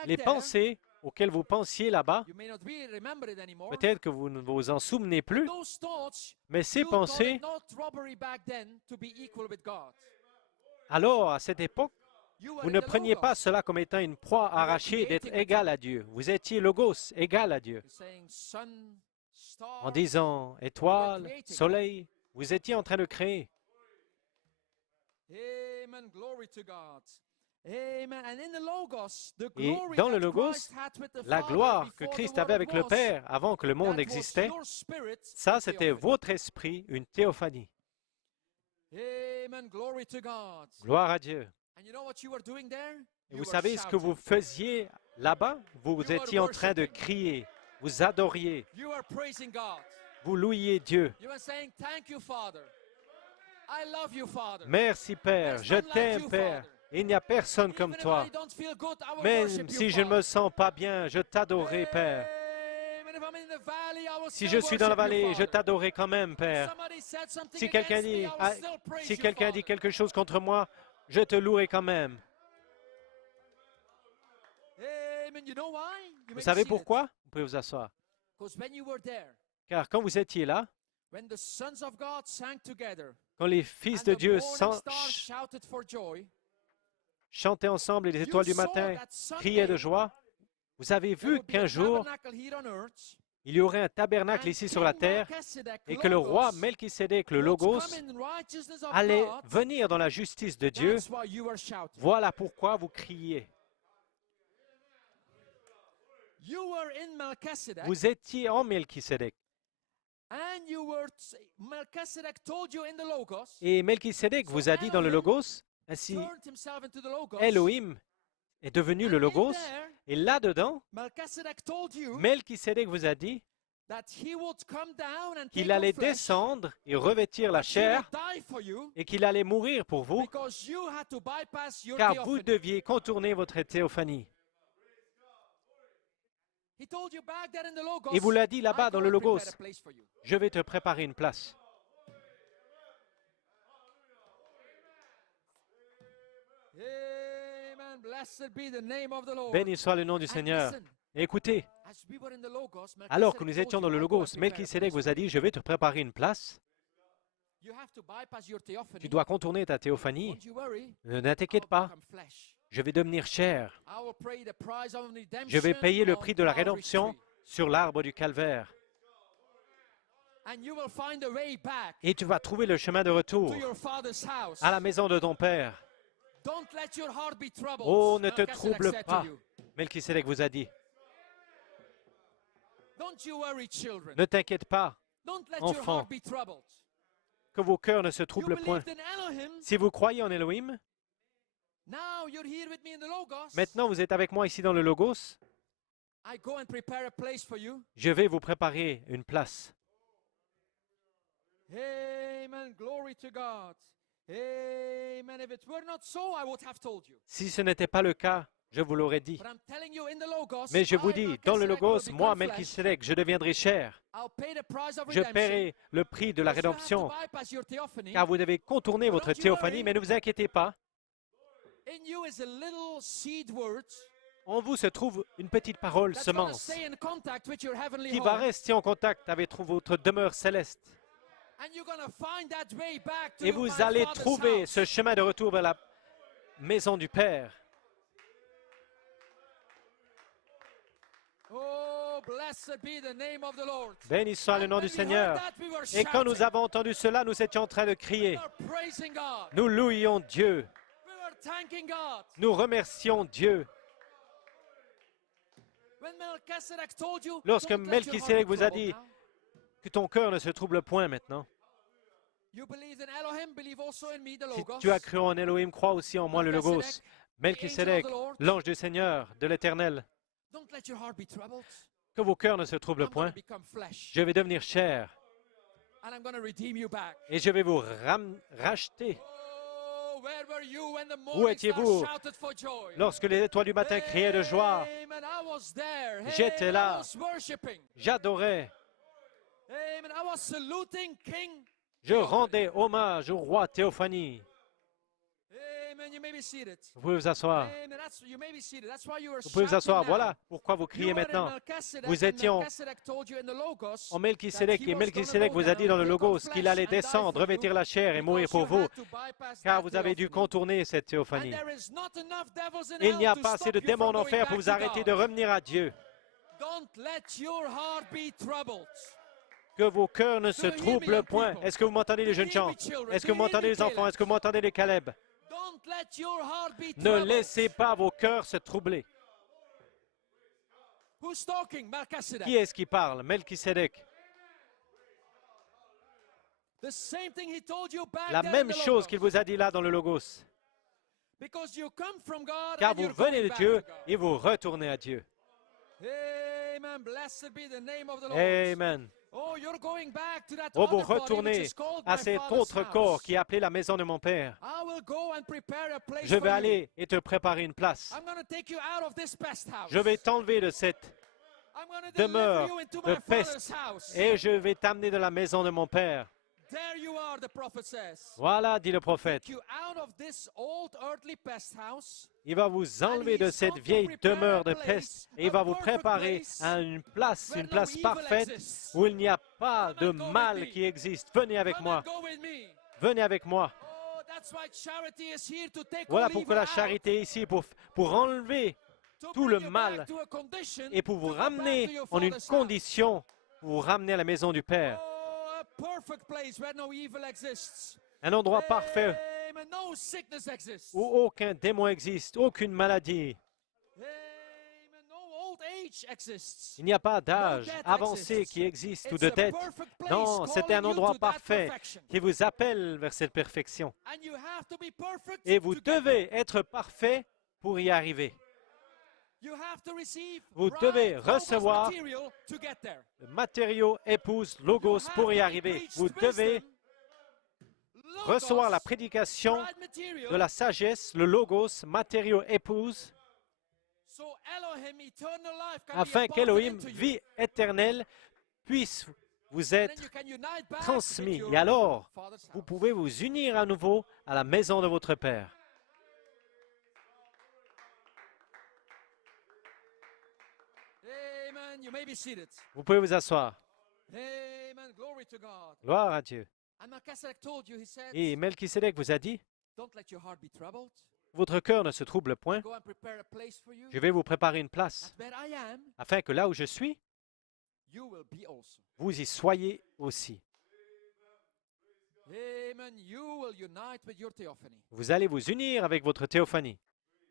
Les pensées auxquelles vous pensiez là-bas, peut-être que vous ne vous en souvenez plus, mais ces pensées, alors à cette époque, vous ne preniez pas cela comme étant une proie arrachée d'être égal à Dieu. Vous étiez Logos, égal à Dieu. En disant étoile, soleil, vous étiez en train de créer. Amen. Glory to God. Amen. And in the Logos, the Et glory dans le that Logos, Christ had with the la Father gloire que before Christ the avait world avec le was, Père avant que le monde that was existait, your spirit, ça a c'était theophany. votre esprit, une théophanie. Amen. Glory to God. Gloire à Dieu. And you know what you were doing there? Et You vous were savez ce que shouting. vous faisiez là-bas? Vous You étiez were en train de worshiping. crier, vous adoriez, You were praising God. vous louiez Dieu. You were saying, "Thank you, Father. I love you, Father." Merci Père, je t'aime Père. Il n'y a personne comme toi. Même si je ne me sens pas bien, je t'adorerai Père. Si je suis dans la vallée, je t'adorerai quand même Père. Si quelqu'un dit quelque chose contre moi, je te louerai quand même. Vous savez pourquoi? Vous pouvez vous asseoir. Car quand vous étiez là, quand les fils de Dieu chantaient ensemble et les étoiles du matin criaient de joie, vous avez vu qu'un jour, il y aurait un tabernacle ici sur la terre et que le roi Melchisédek, le Logos, allait venir dans la justice de Dieu. Voilà pourquoi vous criez. Vous étiez en Melchisédek. Et Melchisédek vous a dit dans le Logos, ainsi Elohim est devenu le Logos. Et là-dedans, Melchisédek vous a dit qu'il allait descendre et revêtir la chair et qu'il allait mourir pour vous, car vous deviez contourner votre théophanie. Il vous l'a dit là-bas dans le Logos, je vais te préparer une place. Béni soit le nom du Seigneur. Et écoutez, alors que nous étions dans le Logos, Melchisédek vous a dit, je vais te préparer une place. Tu dois contourner ta théophanie. Ne t'inquiète pas, je vais devenir chair. Je vais payer le prix de la rédemption sur l'arbre du calvaire. Et tu vas trouver le chemin de retour à la maison de ton Père. Oh, ne te trouble pas, Melchisédek vous a dit. Ne t'inquiète pas, enfant, que vos cœurs ne se troublent point. Si vous croyez en Elohim, maintenant vous êtes avec moi ici dans le Logos, je vais vous préparer une place. Amen. Glory to God. Amen. If it were not so, I would have told you. Si ce n'était pas le cas, je vous l'aurais dit. But I'm telling you in the Logos, Mais je vous I, dis, dans le Melchizedek, Logos, will moi, become flesh. Melchisédek, je deviendrai chair. I'll pay the price of Je redemption, paierai le prix de la because you have to rédemption, bypass your theophany. car vous devez contourner votre Don't you théophanie, worry. mais ne vous inquiétez pas. In you is a little seed word En vous se trouve une petite parole, that's going to semence, stay in contact with your heavenly qui va home. rester en contact avec votre demeure céleste. And you're going to find that way back to Et vous my allez Father's trouver house. ce chemin de retour vers la maison du Père. Oh, blessed be the name of the Lord. Béni soit le And nom when du we heard Seigneur. that, we were Et quand nous shouting. avons entendu cela, nous étions en train de crier. We were praising God. Nous louions Dieu. We were thanking God. Nous remercions Dieu. When Melchizedek told you, Lorsque don't let your Melchisédek heart be vous a troubled dit now. que ton cœur ne se trouble point maintenant. You believe in Elohim, believe also in me, the Si Logos. tu as cru en Elohim, crois aussi en moi le Logos. Melchisédek, l'ange du Seigneur, de l'Éternel. Don't let your heart be troubled. Que vos cœurs ne se troublent I'm going point. to become flesh. Je vais devenir chair And I'm going to redeem you back. et je vais vous racheter. Oh, where were you when the Où morning stars étiez-vous shouted for joy? lorsque les étoiles du matin criaient de joie? Amen. I was there. J'étais là. I was worshiping. J'adorais. Amen. I was saluting King. Je rendais hommage au roi Théophanie. Amen. You may be seated. Vous pouvez vous asseoir. Amen. You may be seated. That's why you were Vous pouvez vous asseoir. shouting now. Voilà pourquoi vous You criez were in maintenant. Melchizedek, Vous and étiez en Melchizedek told you in the Logos En Melchisédek, that he et was Melchisédek gonna vous a go dit dans le down, Logos become qu'il allait flesh and die descendre, for revêtir you, la chair et mourir because pour you vous, had to bypass car that vous avez dû theophany. contourner cette And théophanie. there is not enough devils in Il n'y a hell to pas assez stop de you démons from en going enfer back pour vous to arrêter God. de revenir à Dieu. Don't let your heart be troubled. Que vos cœurs ne se Do you hear me, troublent young point. people? Est-ce que vous m'entendez les Do you jeunes hear gens? me, children? Est-ce Do que you vous hear m'entendez me, les enfants? Caleb? Est-ce que vous m'entendez les Caleb? Don't let your heart be Ne troubled. laissez pas vos cœurs se troubler. Who's talking? Melchizedek. Qui est-ce qui parle? Melchisédek. The same thing he told you back La there in même the chose Logos. qu'il vous a dit là dans le Logos. Because you come from God Car and vous you're venez going de back Dieu to God. et vous retournez à Dieu. Amen. Blessed be the name of the Lord. Amen. Oh, you're going back to that Oh, vous other body which retournez is called à my cet Father's autre house. corps qui est appelé la maison de mon Père. I will go and prepare a place Je for vais you. aller et te préparer une place. I'm going to take you out of this pest house. Je vais t'enlever de cette I'm going to demeure deliver you into de my Father's peste house. et je vais t'amener dans la maison de mon Père. There you are, the prophet says. Voilà, dit le prophète. Take you out of this old earthly pest house. Il va vous enlever de cette vieille demeure de peste et il va vous préparer à une place parfaite où il n'y a pas de mal qui existe. Venez avec Come moi. and go with me. Venez avec moi. Oh, that's why charity is here to take Voilà all pourquoi evil la out, charité est ici pour enlever to tout bring le you mal back to a condition, et pour vous to go back to ramener your en une Father's house. condition, pour vous ramener à la maison du Père. Oh, a perfect place where no evil exists. Un endroit parfait Amen. No sickness exists. où aucun démon existe, aucune maladie. Amen. No old age exists. Il n'y a pas d'âge No death avancé exists. qui existe ou It's de a dette. perfect place Non, c'est calling un you endroit to that parfait perfection. qui vous appelle vers cette perfection. And you have to be perfect Et vous to get there. devez être parfait pour y arriver. You have to receive Vous right devez logos recevoir material to get there. Le matériau épouse Logos You have pour y to be arriver. preached Vous devez wisdom, logos, recevoir la prédication right material, de la sagesse, le Logos, matériau épouse, so Elohim, eternal life, can be afin imparted qu'Élohim, into you. vie éternelle, puisse vous And être then you can unite back transmis. with your Et alors, Father's vous house. pouvez vous unir à nouveau à la maison de votre Père. Amen. You may be seated. Vous pouvez vous asseoir. Amen. Glory to God. Gloire à Dieu. And Melchizedek told you, he said, Et Melchisédek vous a dit, don't let your heart be troubled. votre cœur ne se trouble point. Go and prepare a place for you. Je vais vous préparer une place, And where I am, afin que là où je suis, you will be also. vous y soyez aussi. Amen. You will unite with your theophany. Vous allez vous unir avec votre théophanie.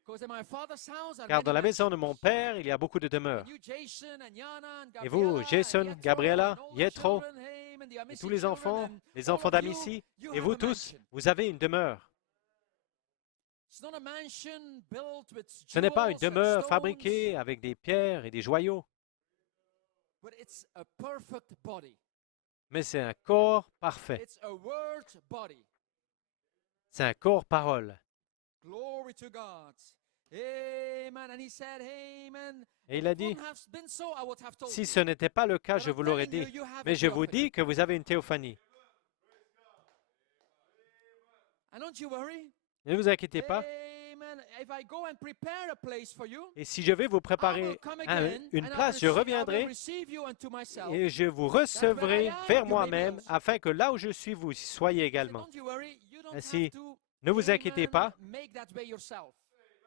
Because in my Father's house are Car dans la many maison de mon mansions. Père, il y a beaucoup de demeures. And you, Jason and Yana and Et vous, Gabriella Jason, and Jethro Gabriella, and all the Jethro, children, amen, the Et Amici tous les children enfants, and les all enfants of you, d'Amici, you et have vous a tous, mansion. vous avez une demeure. It's not a mansion built with Ce n'est pas une jewels and demeure stones, fabriquée avec des pierres et des joyaux, but it's a perfect body. mais c'est un corps parfait. It's a word body. C'est un corps parole. Glory to God. Amen. And he said, amen. Et il a dit, Wouldn't have been so, I would have told si you. ce n'était pas le cas, But je I'm vous l'aurais telling dit. you, you have a Mais je vous theophany. dis que vous avez une théophanie. And don't you worry. Ne vous inquiétez pas. Et si je vais vous préparer une place, je reviendrai et je vous recevrai vers moi-même, afin que là où je suis, vous y soyez également. Ainsi, ne vous inquiétez pas,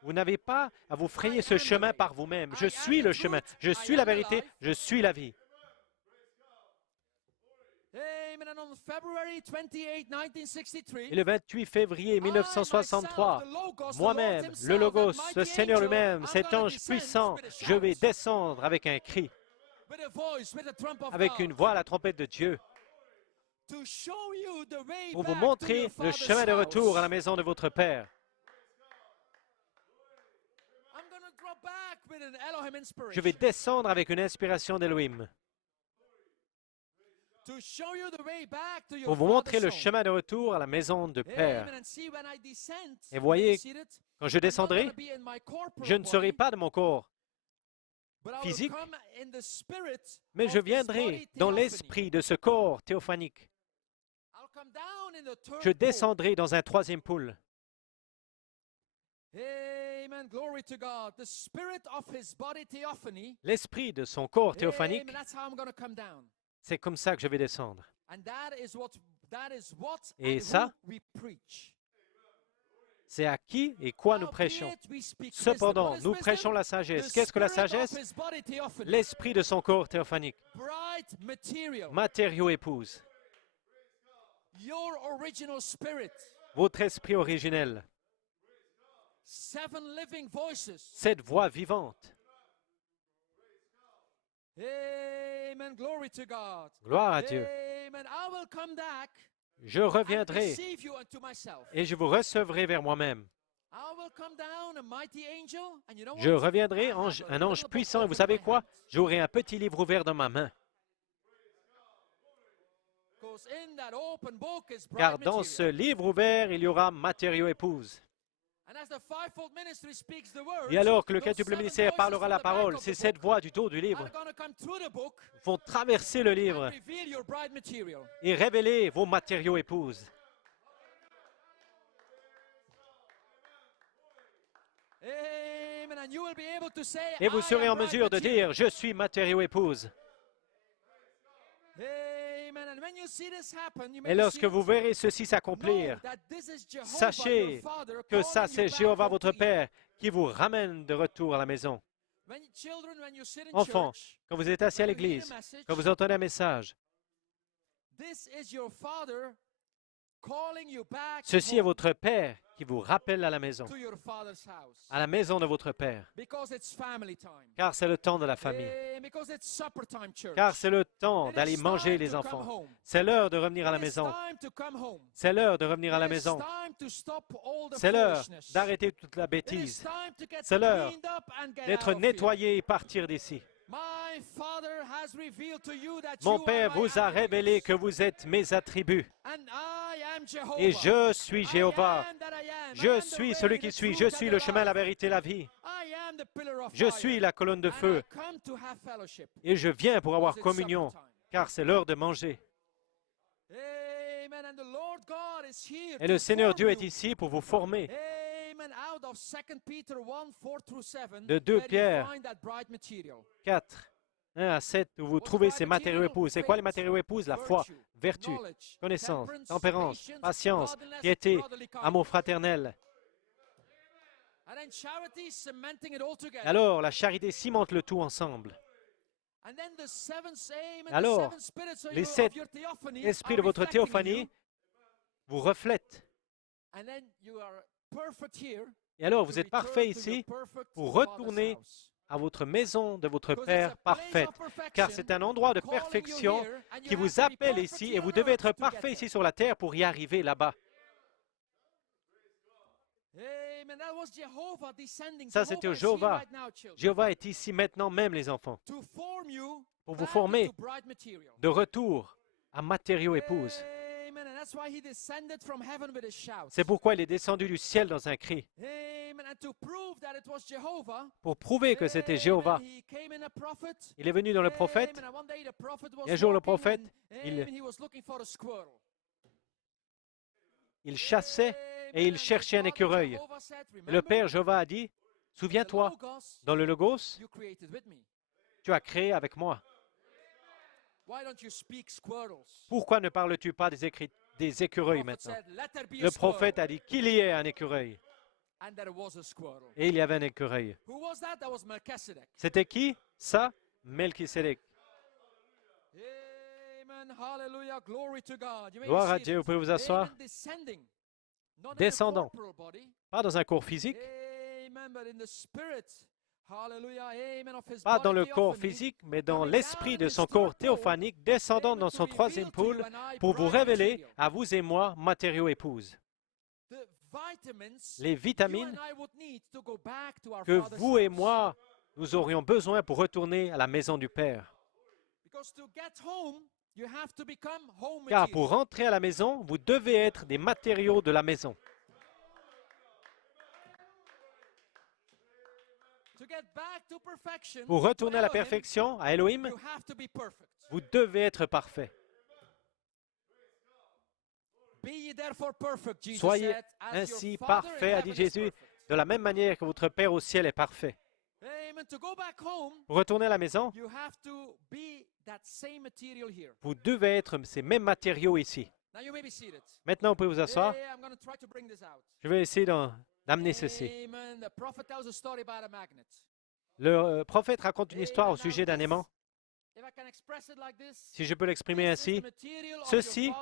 vous n'avez pas à vous frayer ce chemin par vous-même. Je suis le chemin, je suis la vérité, je suis la vie. Et le 28 février 1963, moi-même, le Logos, le Seigneur lui-même, cet ange puissant, je vais descendre avec un cri, avec une voix à la trompette de Dieu, pour vous montrer le chemin de retour à la maison de votre Père. Je vais descendre avec une inspiration d'Élohim pour vous montrer le chemin de retour à la maison de Père. Et voyez, quand je descendrai, je ne serai pas de mon corps physique, mais je viendrai dans l'esprit de ce corps théophanique. Je descendrai dans un troisième poule. L'esprit de son corps théophanique, c'est comme ça que je vais descendre. Et ça, c'est à qui et quoi nous prêchons. Cependant, nous prêchons la sagesse. Qu'est-ce que la sagesse? L'esprit de son corps théophanique. Matériau épouse. Votre esprit originel. 7 voix vivantes. Gloire à Dieu. Je reviendrai et je vous recevrai vers moi-même. Je reviendrai, un ange puissant, et vous savez quoi? J'aurai un petit livre ouvert dans ma main. Car dans ce livre ouvert, il y aura matériau épouse. Et alors que le quintuple ministère parlera la parole, ces 7 voix du dos du livre vont traverser le livre et révéler vos matériaux épouses. Et vous serez en mesure de dire, je suis matériau épouse. Et lorsque vous verrez ceci s'accomplir, sachez que ça, c'est Jéhovah votre Père qui vous ramène de retour à la maison. Enfants, quand vous êtes assis à l'église, quand vous entendez un message, ceci est votre Père qui vous rappelle à la maison de votre Père, car c'est le temps de la famille, car c'est le temps d'aller manger les enfants, c'est l'heure de revenir à la maison, c'est l'heure de revenir à la maison, c'est l'heure d'arrêter toute la bêtise, c'est l'heure d'être nettoyé et partir d'ici. Mon Père vous a révélé que vous êtes mes attributs. Et je suis Jéhovah. Je suis celui qui suis. Je suis le chemin, la vérité, la vie. Je suis la colonne de feu. Et je viens pour avoir communion, car c'est l'heure de manger. Et le Seigneur Dieu est ici pour vous former. De 2 Pierre 4, 1 à 7, où vous trouvez ces matériaux épouses. C'est quoi les matériaux épouses? La foi, vertu, connaissance, tempérance, patience, piété, amour fraternel. Alors, la charité cimente le tout ensemble. Alors, les 7 esprits de votre théophanie vous reflètent. Et alors, vous êtes parfait ici pour retourner à votre maison de votre Père parfaite, car c'est un endroit de perfection qui vous appelle ici, et vous devez être parfait ici sur la terre pour y arriver là-bas. Ça, c'était Jéhovah. Jéhovah est ici maintenant même, les enfants, pour vous former de retour à matériau épouse. C'est pourquoi il est descendu du ciel dans un cri. Pour prouver que c'était Jéhovah. Il est venu dans le prophète, et un jour le prophète, il chassait et il cherchait un écureuil. Et le Père Jéhovah a dit, « Souviens-toi, dans le Logos, tu as créé avec moi. Pourquoi ne parles-tu pas des écureuils maintenant? » Le prophète a dit qu'il y ait un écureuil. Et il y avait un écureuil. C'était qui? Ça, Melchisédek. Gloire à Dieu, vous pouvez vous asseoir. Descendant, pas dans un corps physique, pas dans le corps physique, mais dans l'esprit de son corps théophanique, descendant dans son troisième pôle pour vous révéler, à vous et moi, matériaux épouses. Les vitamines que vous et moi, nous aurions besoin pour retourner à la maison du Père. Car pour rentrer à la maison, vous devez être des matériaux de la maison. Pour retourner à la perfection, à Elohim, vous devez être parfait. Soyez ainsi parfaits, a dit Jésus, de la même manière que votre Père au ciel est parfait. Pour retourner à la maison, vous devez être ces mêmes matériaux ici. Maintenant, vous pouvez vous asseoir. Je vais essayer d'amener ceci. Le prophète raconte une histoire au sujet d'un aimant. Si je peux l'exprimer ainsi, ceci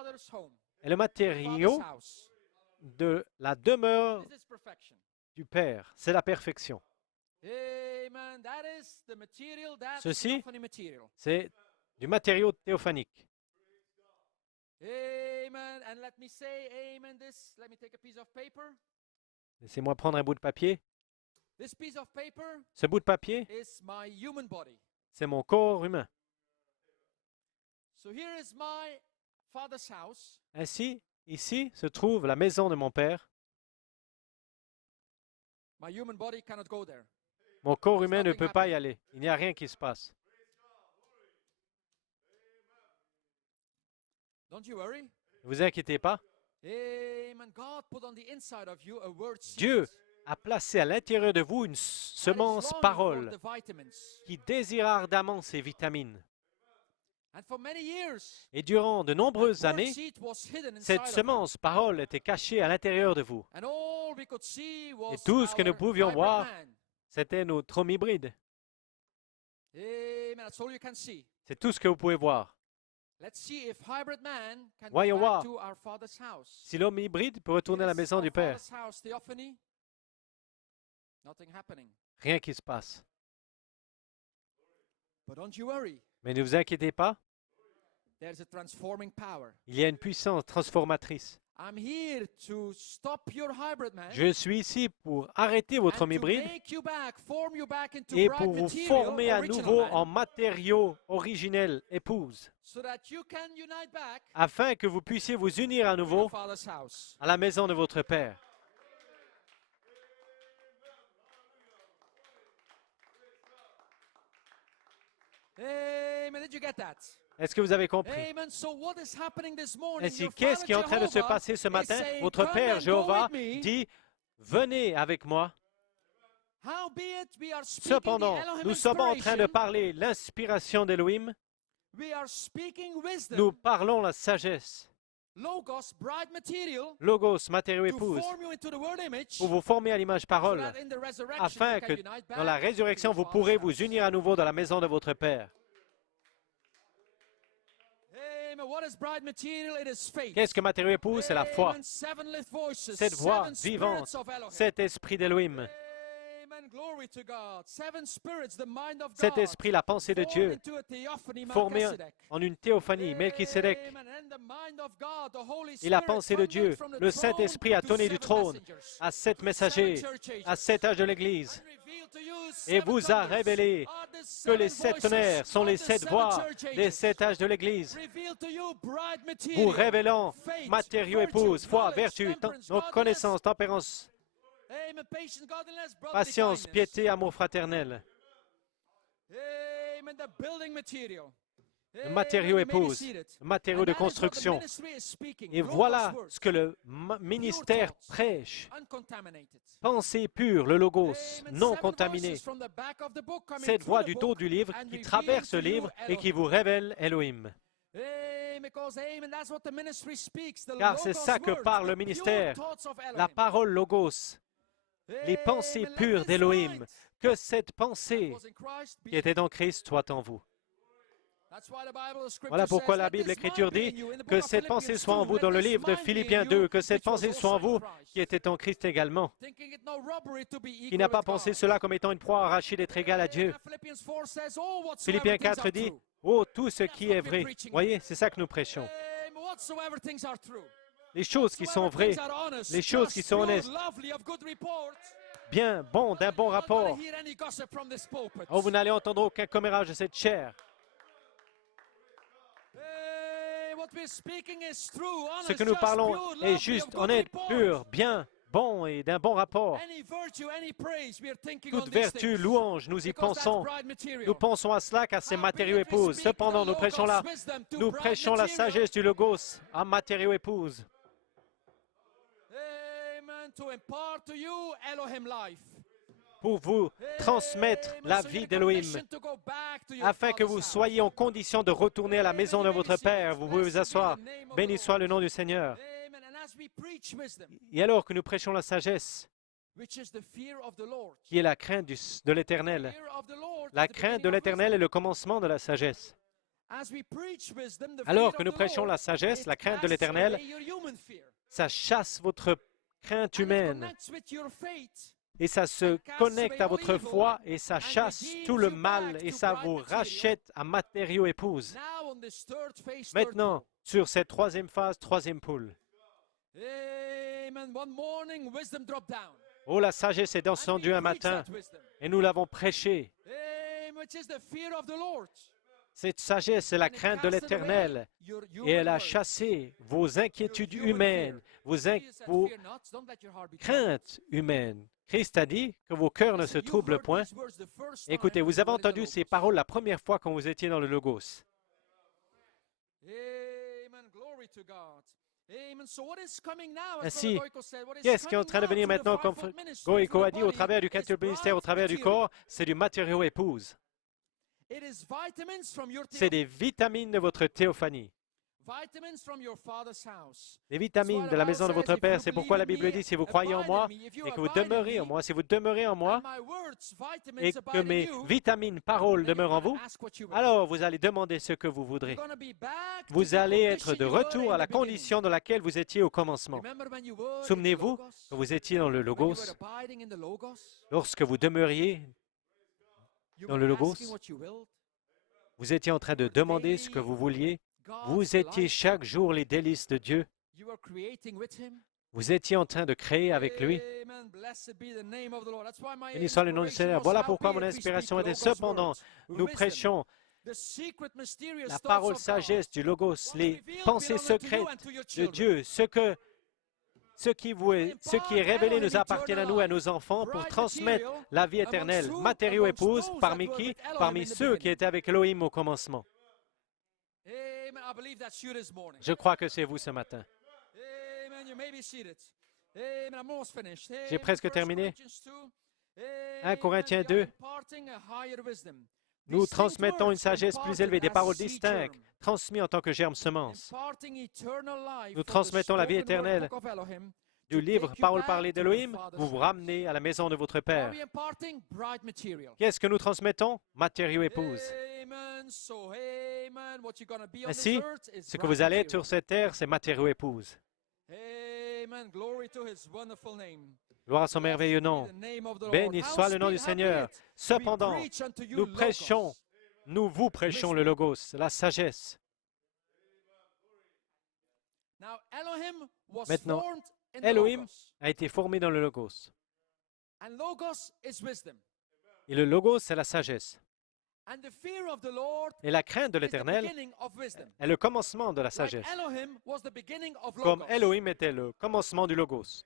est le matériau de la demeure du Père. C'est la perfection. Ceci, c'est du matériau théophanique. Laissez-moi prendre un bout de papier. Ce bout de papier, c'est mon corps humain. Ainsi, ici se trouve la maison de mon Père. Mon corps humain ne peut pas y aller. Il n'y a rien qui se passe. Ne vous inquiétez pas. Dieu a placé à l'intérieur de vous une semence parole qui désire ardemment ces vitamines. Et durant de nombreuses années, cette semence parole était cachée à l'intérieur de vous. Et tout ce que nous pouvions voir, c'était notre homme hybride. C'est tout ce que vous pouvez voir. Voyons voir si l'homme hybride peut retourner à la maison du Père. Rien qui se passe. Mais ne vous inquiétez pas, il y a une puissance transformatrice. Je suis ici pour arrêter votre homme hybride et pour vous former à nouveau en matériaux originels, épouse, afin que vous puissiez vous unir à nouveau à la maison de votre Père. Est-ce que vous avez compris? Ainsi, qu'est-ce qui est en train de se passer ce matin? Votre Père Jéhovah dit, « Venez avec moi. » Cependant, nous sommes en train de parler l'inspiration d'Elohim. Nous parlons la sagesse. Logos, matériau épouse, pour vous former à l'image parole, afin que dans la résurrection, vous pourrez vous unir à nouveau dans la maison de votre Père. Qu'est-ce que matériau épouse? C'est la foi. Cette voix vivante, cet esprit d'Elohim. Cet esprit, la pensée de Dieu, formé en une théophanie, Melchisédek. Et la pensée de Dieu, le Saint-Esprit a donné du trône à 7 messagers, à 7 âges de l'Église, et vous a révélé que les 7 tonnerres sont les 7 voix des 7 âges de l'Église, vous révélant matériaux épouse, foi, vertu, connaissance, tempérance, patience, piété, amour fraternel. le matériau épouse, le matériau de construction. Et voilà ce que le ministère prêche. Pensée pure, le logos, non contaminé. Cette voix du dos du livre qui traverse le livre et qui vous révèle Elohim. Car c'est ça que parle le ministère, la parole logos, les pensées pures d'Elohim. Que cette pensée qui était en Christ soit en vous. Voilà pourquoi la Bible, l'Écriture dit que cette pensée soit en vous dans le livre de Philippiens 2, que cette pensée soit en vous qui était en Christ également, qui n'a pas pensé cela comme étant une proie arrachée d'être égal à Dieu. Philippiens 4 dit, « Oh, tout ce qui est vrai. » Voyez, c'est ça que nous prêchons. Les choses qui sont vraies, les choses qui sont honnêtes, bien, bon, d'un bon rapport. Oh, vous n'allez entendre aucun commérage de cette chair. Ce que nous parlons est juste, honnête, pur, bien, bon et d'un bon rapport. Toute vertu, louange, nous y pensons. Nous pensons à cela car c'est matériau épouse. Cependant, nous prêchons la sagesse du Logos à matériau épouse. Pour vous transmettre la vie d'Elohim, afin que vous soyez en condition de retourner à la maison de votre Père. Vous pouvez vous asseoir. Béni soit le nom du Seigneur. Et alors que nous prêchons la sagesse, qui est la crainte de l'Éternel, la crainte de l'Éternel est le commencement de la sagesse. Alors que nous prêchons la sagesse, la crainte de l'Éternel, ça chasse votre crainte humaine. Et ça se connecte à votre foi et ça chasse tout le mal et ça vous rachète à matériau épouse. Maintenant, sur cette troisième phase, troisième poule. Oh, la sagesse est descendue un matin et nous l'avons prêchée. Cette sagesse, c'est la crainte de l'Éternel et elle a chassé vos inquiétudes humaines, vos craintes humaines. Christ a dit que vos cœurs ne se troublent point. Écoutez, vous avez entendu ces paroles la première fois quand vous étiez dans le Logos. Ainsi, qu'est-ce qui est en train de venir maintenant, comme Goïko a dit, au travers du quatrième ministère, au travers du corps, c'est du matériau épouse. C'est des vitamines de votre théophanie. Les vitamines de la maison de votre Père, c'est pourquoi la Bible dit, si vous croyez en moi et que vous demeurez en moi, si vous demeurez en moi et que mes vitamines, paroles demeurent en vous, alors vous allez demander ce que vous voudrez. Vous allez être de retour à la condition dans laquelle vous étiez au commencement. Souvenez-vous que vous étiez dans le Logos, lorsque vous demeuriez dans le Logos, vous étiez en train de demander ce que vous vouliez. Vous étiez chaque jour les délices de Dieu. Vous étiez en train de créer avec lui. Béni soit le nom du Seigneur. Voilà pourquoi mon inspiration était. Cependant, nous prêchons la parole sagesse du Logos, les pensées secrètes de Dieu, ce qui est révélé nous appartient à nous, à nos enfants, pour transmettre la vie éternelle. Matériau épouse, parmi qui? Parmi ceux qui étaient avec Elohim au commencement. Je crois que c'est vous ce matin. J'ai presque terminé. 1 Corinthiens 2. Nous transmettons une sagesse plus élevée, des paroles distinctes, transmises en tant que germe-semence. Nous transmettons la vie éternelle du livre Parole parlée d'Elohim. Vous vous ramenez à la maison de votre Père. Qu'est-ce que nous transmettons? Matériau épouse. Ainsi, ce que vous allez être sur cette terre, c'est matériau épouse. Gloire à son merveilleux nom. Béni soit le nom du Seigneur. Cependant, nous vous prêchons le Logos, la sagesse. Maintenant, Elohim a été formé dans le Logos. Et le Logos, c'est la sagesse. Et la crainte de l'Éternel est le commencement de la sagesse, comme Elohim était le commencement du Logos.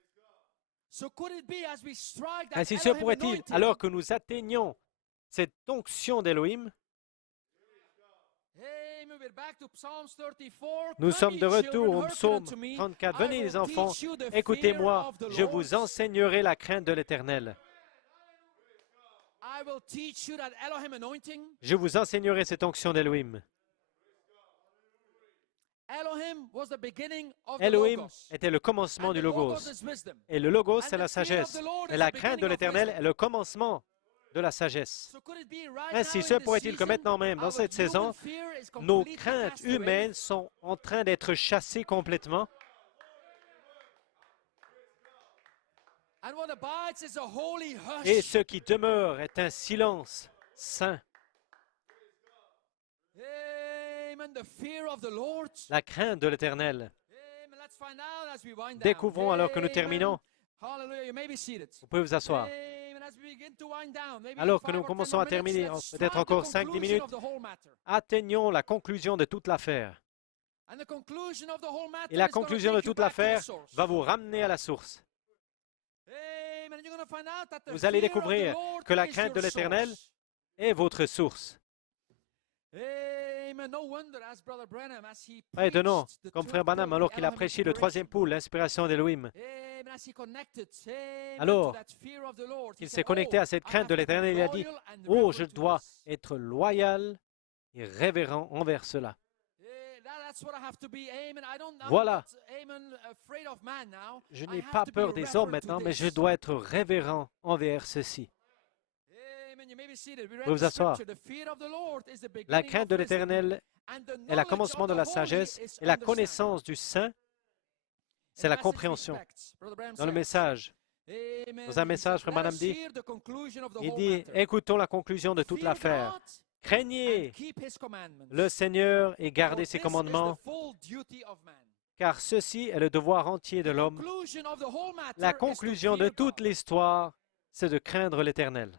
Ainsi se pourrait-il, alors que nous atteignons cette onction d'Elohim, Nous sommes de retour au psaume 34. Venez les enfants, écoutez-moi, je vous enseignerai la crainte de l'Éternel. Je vous enseignerai cette onction d'Élohim. Elohim était le commencement du Logos. Et le Logos, c'est la sagesse. Et la crainte de l'Éternel est le commencement de la sagesse. Ainsi, se pourrait-il que maintenant même, dans cette saison, nos craintes humaines sont en train d'être chassées complètement? Et ce qui demeure est un silence saint. La crainte de l'Éternel. Découvrons alors que nous terminons. Vous pouvez vous asseoir. Alors que nous commençons à terminer, peut-être encore 5-10 minutes, atteignons la conclusion de toute l'affaire. Et la conclusion de toute l'affaire va vous ramener à la source. Vous allez découvrir que la crainte de l'Éternel est votre source. Pas étonnant, comme Frère Branham, alors qu'il a prêché le troisième pôle, l'inspiration d'Élohim. Alors, il s'est connecté à cette crainte de l'Éternel et il a dit, « Oh, je dois être loyal et révérend envers cela. » Voilà. Je n'ai pas peur des hommes maintenant, mais je dois être révérend envers ceci. Vous vous asseoir. La crainte de l'Éternel est le commencement de la sagesse et la connaissance du Saint, c'est la compréhension. Dans le message, dans un message, Frère Branham dit, il dit, écoutons la conclusion de toute l'affaire. Craignez le Seigneur et gardez ses commandements, car ceci est le devoir entier de l'homme. La conclusion de toute l'histoire, c'est de craindre l'Éternel.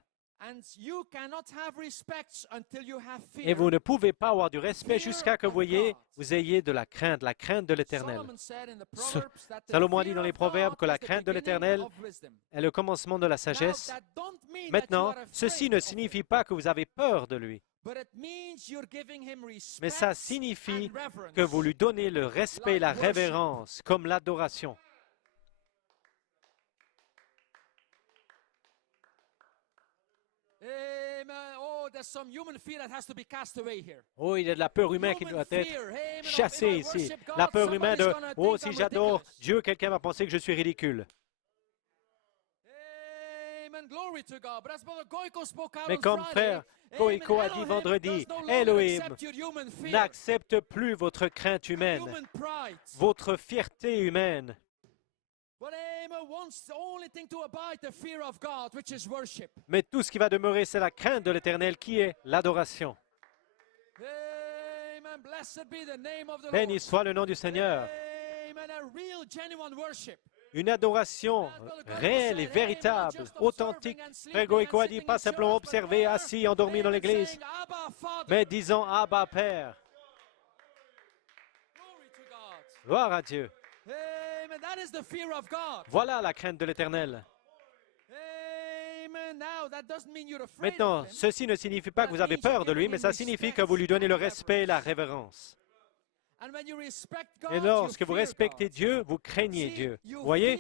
Et vous ne pouvez pas avoir du respect jusqu'à ce que vous ayez de la crainte de l'Éternel. Salomon a dit dans les Proverbes que la crainte de l'Éternel est le commencement de la sagesse. Maintenant, ceci ne signifie pas que vous avez peur de lui, mais ça signifie que vous lui donnez le respect et la révérence comme l'adoration. Oh, il y a de la peur humaine qui doit être chassée ici. La peur humaine de « Oh, si j'adore Dieu, quelqu'un va penser que je suis ridicule. » Mais comme frère Goïko a dit vendredi, Elohim n'accepte plus votre crainte humaine, votre fierté humaine. Mais tout ce qui va demeurer, c'est la crainte de l'Éternel qui est l'adoration. Béni soit le nom du Seigneur. Une adoration réelle et véritable, authentique. Frère Goïko a dit, pas simplement observer, assis, endormi dans l'église, mais disant Abba Père. Gloire à Dieu. Voilà la crainte de l'Éternel. Maintenant, ceci ne signifie pas que vous avez peur de lui, mais ça signifie que vous lui donnez le respect et la révérence. Et lorsque vous respectez Dieu, vous craignez Dieu. Vous voyez?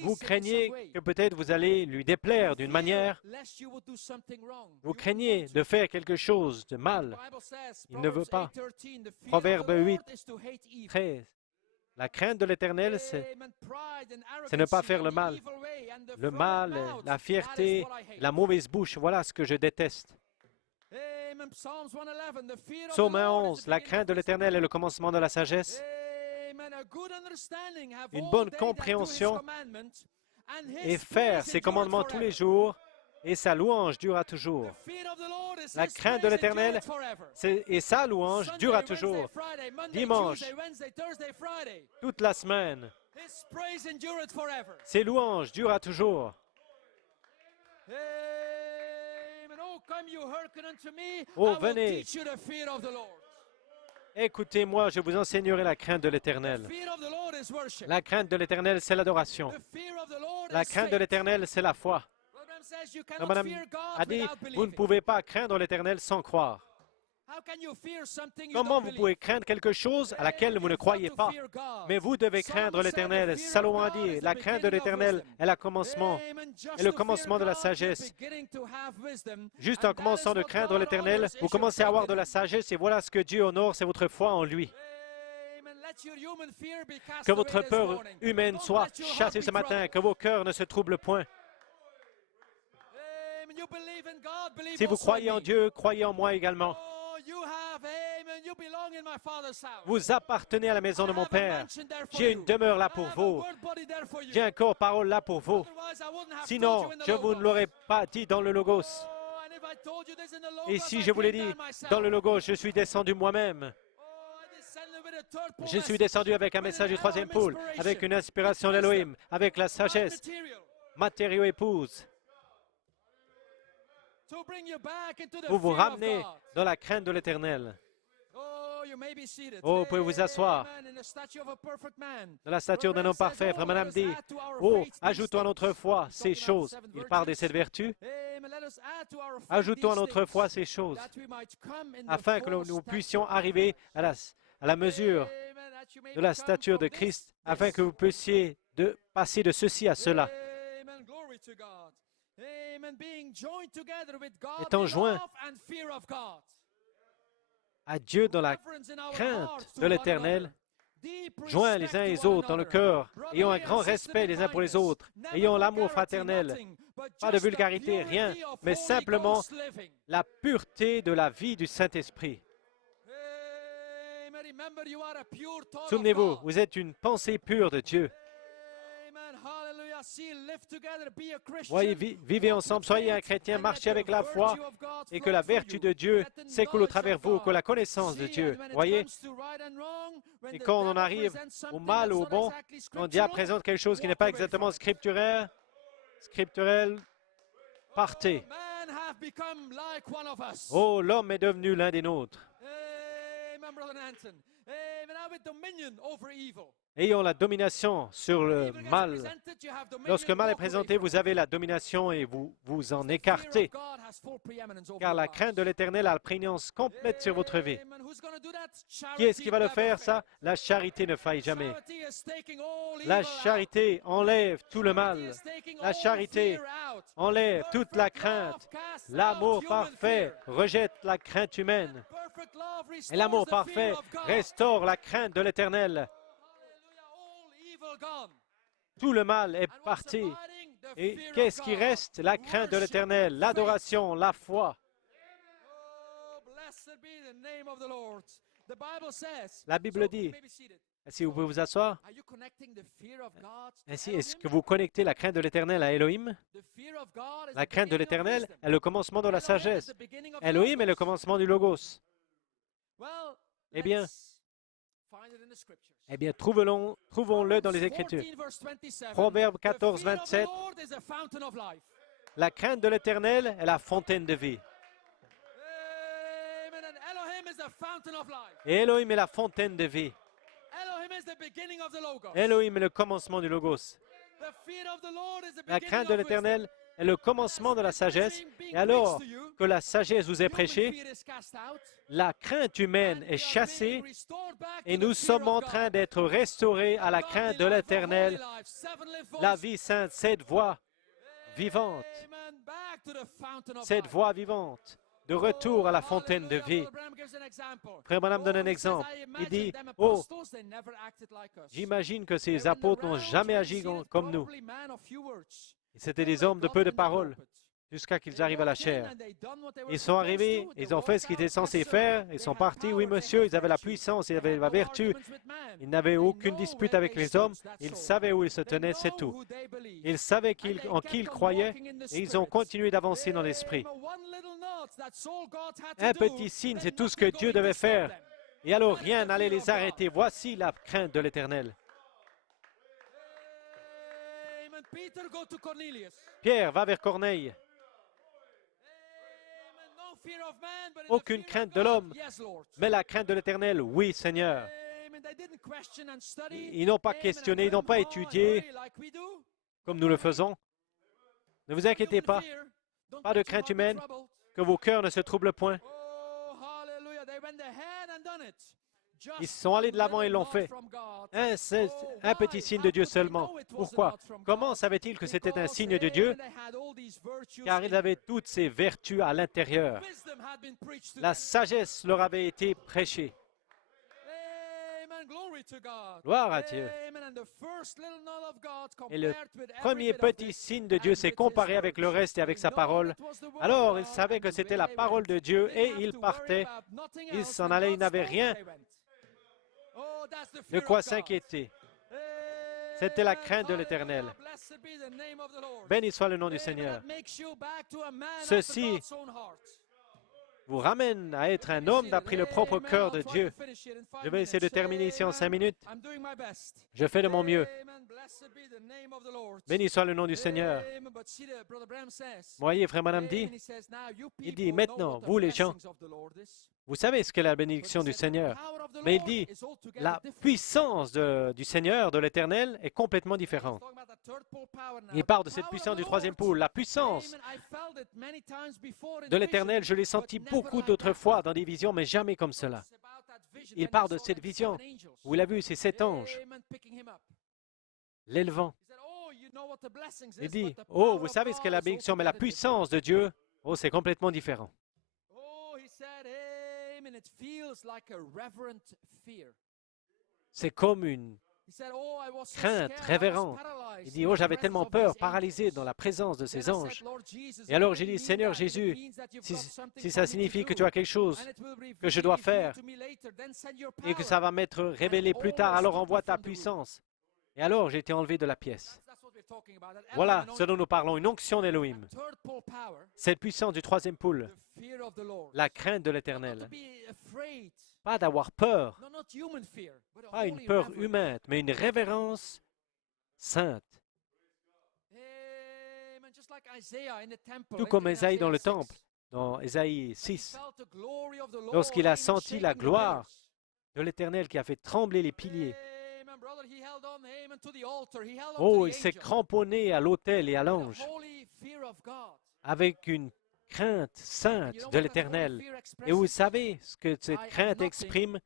Vous craignez que peut-être vous allez lui déplaire d'une manière. Vous craignez de faire quelque chose de mal. Il ne veut pas. Proverbe 8, 13. La crainte de l'Éternel, c'est ne pas faire le mal. Le mal, la fierté, la mauvaise bouche, voilà ce que je déteste. Psaume 11, la crainte de l'Éternel est le commencement de la sagesse. Une bonne compréhension et faire ses commandements tous les jours et sa louange durera toujours. La crainte de l'Éternel et sa louange durera toujours. Dimanche, toute la semaine, ses louanges durera toujours. Oh, venez. Écoutez-moi, je vous enseignerai la crainte de l'Éternel. La crainte de l'Éternel, c'est l'adoration. La crainte de l'Éternel, c'est la foi. Madame a dit, vous ne pouvez pas craindre l'Éternel sans croire. Comment vous pouvez craindre quelque chose à laquelle vous ne croyez pas? Mais vous devez craindre l'Éternel. Salomon a dit, la crainte de l'Éternel est le commencement de la sagesse. Juste en commençant de craindre l'Éternel, vous commencez à avoir de la sagesse et voilà ce que Dieu honore, c'est votre foi en lui. Que votre peur humaine soit chassée ce matin, que vos cœurs ne se troublent point. Si vous croyez en Dieu, croyez en moi également. Vous appartenez à la maison de mon Père. J'ai une demeure là pour vous. J'ai un corps parole là pour vous. Sinon, je vous ne l'aurais pas dit dans le Logos. Et si je vous l'ai dit dans le Logos, je suis descendu moi-même. Je suis descendu avec un message du troisième pôle, avec une inspiration d'Elohim, avec la sagesse, matériaux épouse. Vous vous ramenez dans la crainte de l'Éternel. Oh, vous pouvez vous asseoir. Dans la stature d'un homme parfait, Frère Branham dit, oh, ajoutons à notre foi ces choses. Il parle de cette vertu. Ajoutons à notre foi ces choses, afin que nous puissions arriver à la mesure de la stature de Christ, afin que vous puissiez passer de ceci à cela. Étant joints à Dieu dans la crainte de l'Éternel, joints les uns les autres dans le cœur, ayant un grand respect les uns pour les autres, ayant l'amour fraternel, pas de vulgarité, rien, mais simplement la pureté de la vie du Saint-Esprit. Souvenez-vous, vous êtes une pensée pure de Dieu. Voyez, vivez ensemble, soyez un chrétien, marchez avec la foi et que la vertu de Dieu s'écoule au travers de vous, que la connaissance de Dieu. Voyez, et quand on en arrive au mal ou au bon, quand Dieu présente quelque chose qui n'est pas exactement scripturel, partez. Oh, l'homme est devenu l'un des nôtres. Ayons la domination sur le mal. Lorsque le mal est présenté, vous avez la domination et vous vous en écartez. Car la crainte de l'Éternel a la prégnance complète sur votre vie. Qui est-ce qui va le faire, ça? La charité ne faille jamais. La charité enlève tout le mal. La charité enlève toute la crainte. L'amour parfait rejette la crainte humaine. Et l'amour parfait restaure la crainte de l'Éternel. Tout le mal est parti. Et qu'est-ce qui reste? La crainte de l'Éternel, l'adoration, la foi. La Bible dit, si vous pouvez vous asseoir, ainsi, est-ce que vous connectez la crainte de l'Éternel à Elohim? La crainte de l'Éternel est le commencement de la sagesse. Elohim est le commencement du Logos. Eh bien, trouvons-le dans les Écritures. Proverbe 14, 27. La crainte de l'Éternel est la fontaine de vie. Et Elohim est la fontaine de vie. Elohim est le commencement du Logos. La crainte de l'Éternel est le commencement de la sagesse. Et alors que la sagesse vous est prêchée, la crainte humaine est chassée et nous sommes en train d'être restaurés à la crainte de l'Éternel. La vie sainte, cette voix vivante, de retour à la fontaine de vie. Frère Branham donne un exemple. Il dit, oh, j'imagine que ces apôtres n'ont jamais agi comme nous. C'étaient des hommes de peu de paroles jusqu'à qu'ils arrivent à la chair. Ils sont arrivés, ils ont fait ce qu'ils étaient censés faire, ils sont partis, oui monsieur, ils avaient la puissance, ils avaient la vertu, ils n'avaient aucune dispute avec les hommes, ils savaient où ils se tenaient, c'est tout. Ils savaient en qui ils croyaient et ils ont continué d'avancer dans l'esprit. Un petit signe, c'est tout ce que Dieu devait faire. Et alors rien n'allait les arrêter. Voici la crainte de l'Éternel. Pierre va vers Corneille. Aucune crainte de l'homme, mais la crainte de l'Éternel, oui, Seigneur. Ils n'ont pas questionné, ils n'ont pas étudié comme nous le faisons. Ne vous inquiétez pas, pas de crainte humaine, que vos cœurs ne se troublent point. Ils sont allés de l'avant et l'ont fait. Un petit signe de Dieu seulement. Pourquoi? Comment savaient-ils que c'était un signe de Dieu? Car ils avaient toutes ces vertus à l'intérieur. La sagesse leur avait été prêchée. Gloire à Dieu. Et le premier petit signe de Dieu s'est comparé avec le reste et avec sa parole. Alors ils savaient que c'était la parole de Dieu et ils partaient. Ils s'en allaient, ils n'avaient rien de quoi s'inquiéter. C'était la crainte de l'Éternel. Béni soit le nom du Seigneur. Ceci vous ramène à être un homme d'après le propre cœur de Dieu. Je vais essayer de terminer ici en 5 minutes. Je fais de mon mieux. Béni soit le nom du Seigneur. Voyez, frère Branham dit, il dit, maintenant, vous les gens, vous savez ce qu'est la bénédiction du Seigneur. Mais il dit, la puissance du Seigneur, de l'Éternel, est complètement différente. Il parle de cette puissance du troisième pôle. La puissance de l'Éternel, je l'ai senti beaucoup d'autres fois dans des visions, mais jamais comme cela. Il parle de cette vision où il a vu ces 7 anges l'élevant. Il dit, oh, vous savez ce qu'est la bénédiction, mais la puissance de Dieu, oh, c'est complètement différent. C'est comme une crainte révérente. Il dit, oh, j'avais tellement peur, paralysé dans la présence de ces anges. Et alors j'ai dit, Seigneur Jésus, si ça signifie que tu as quelque chose que je dois faire et que ça va m'être révélé plus tard, alors envoie ta puissance. Et alors j'ai été enlevé de la pièce. Voilà ce dont nous parlons, une onction d'Élohim. Cette puissance du troisième pôle, la crainte de l'Éternel. Pas d'avoir peur, pas une peur humaine, mais une révérence sainte. Tout comme Ésaïe dans le temple, dans Ésaïe 6, lorsqu'il a senti la gloire de l'Éternel qui a fait trembler les piliers. Oh, il s'est cramponné à l'autel et à l'ange avec une crainte sainte de l'Éternel. Et vous savez ce que cette crainte exprime?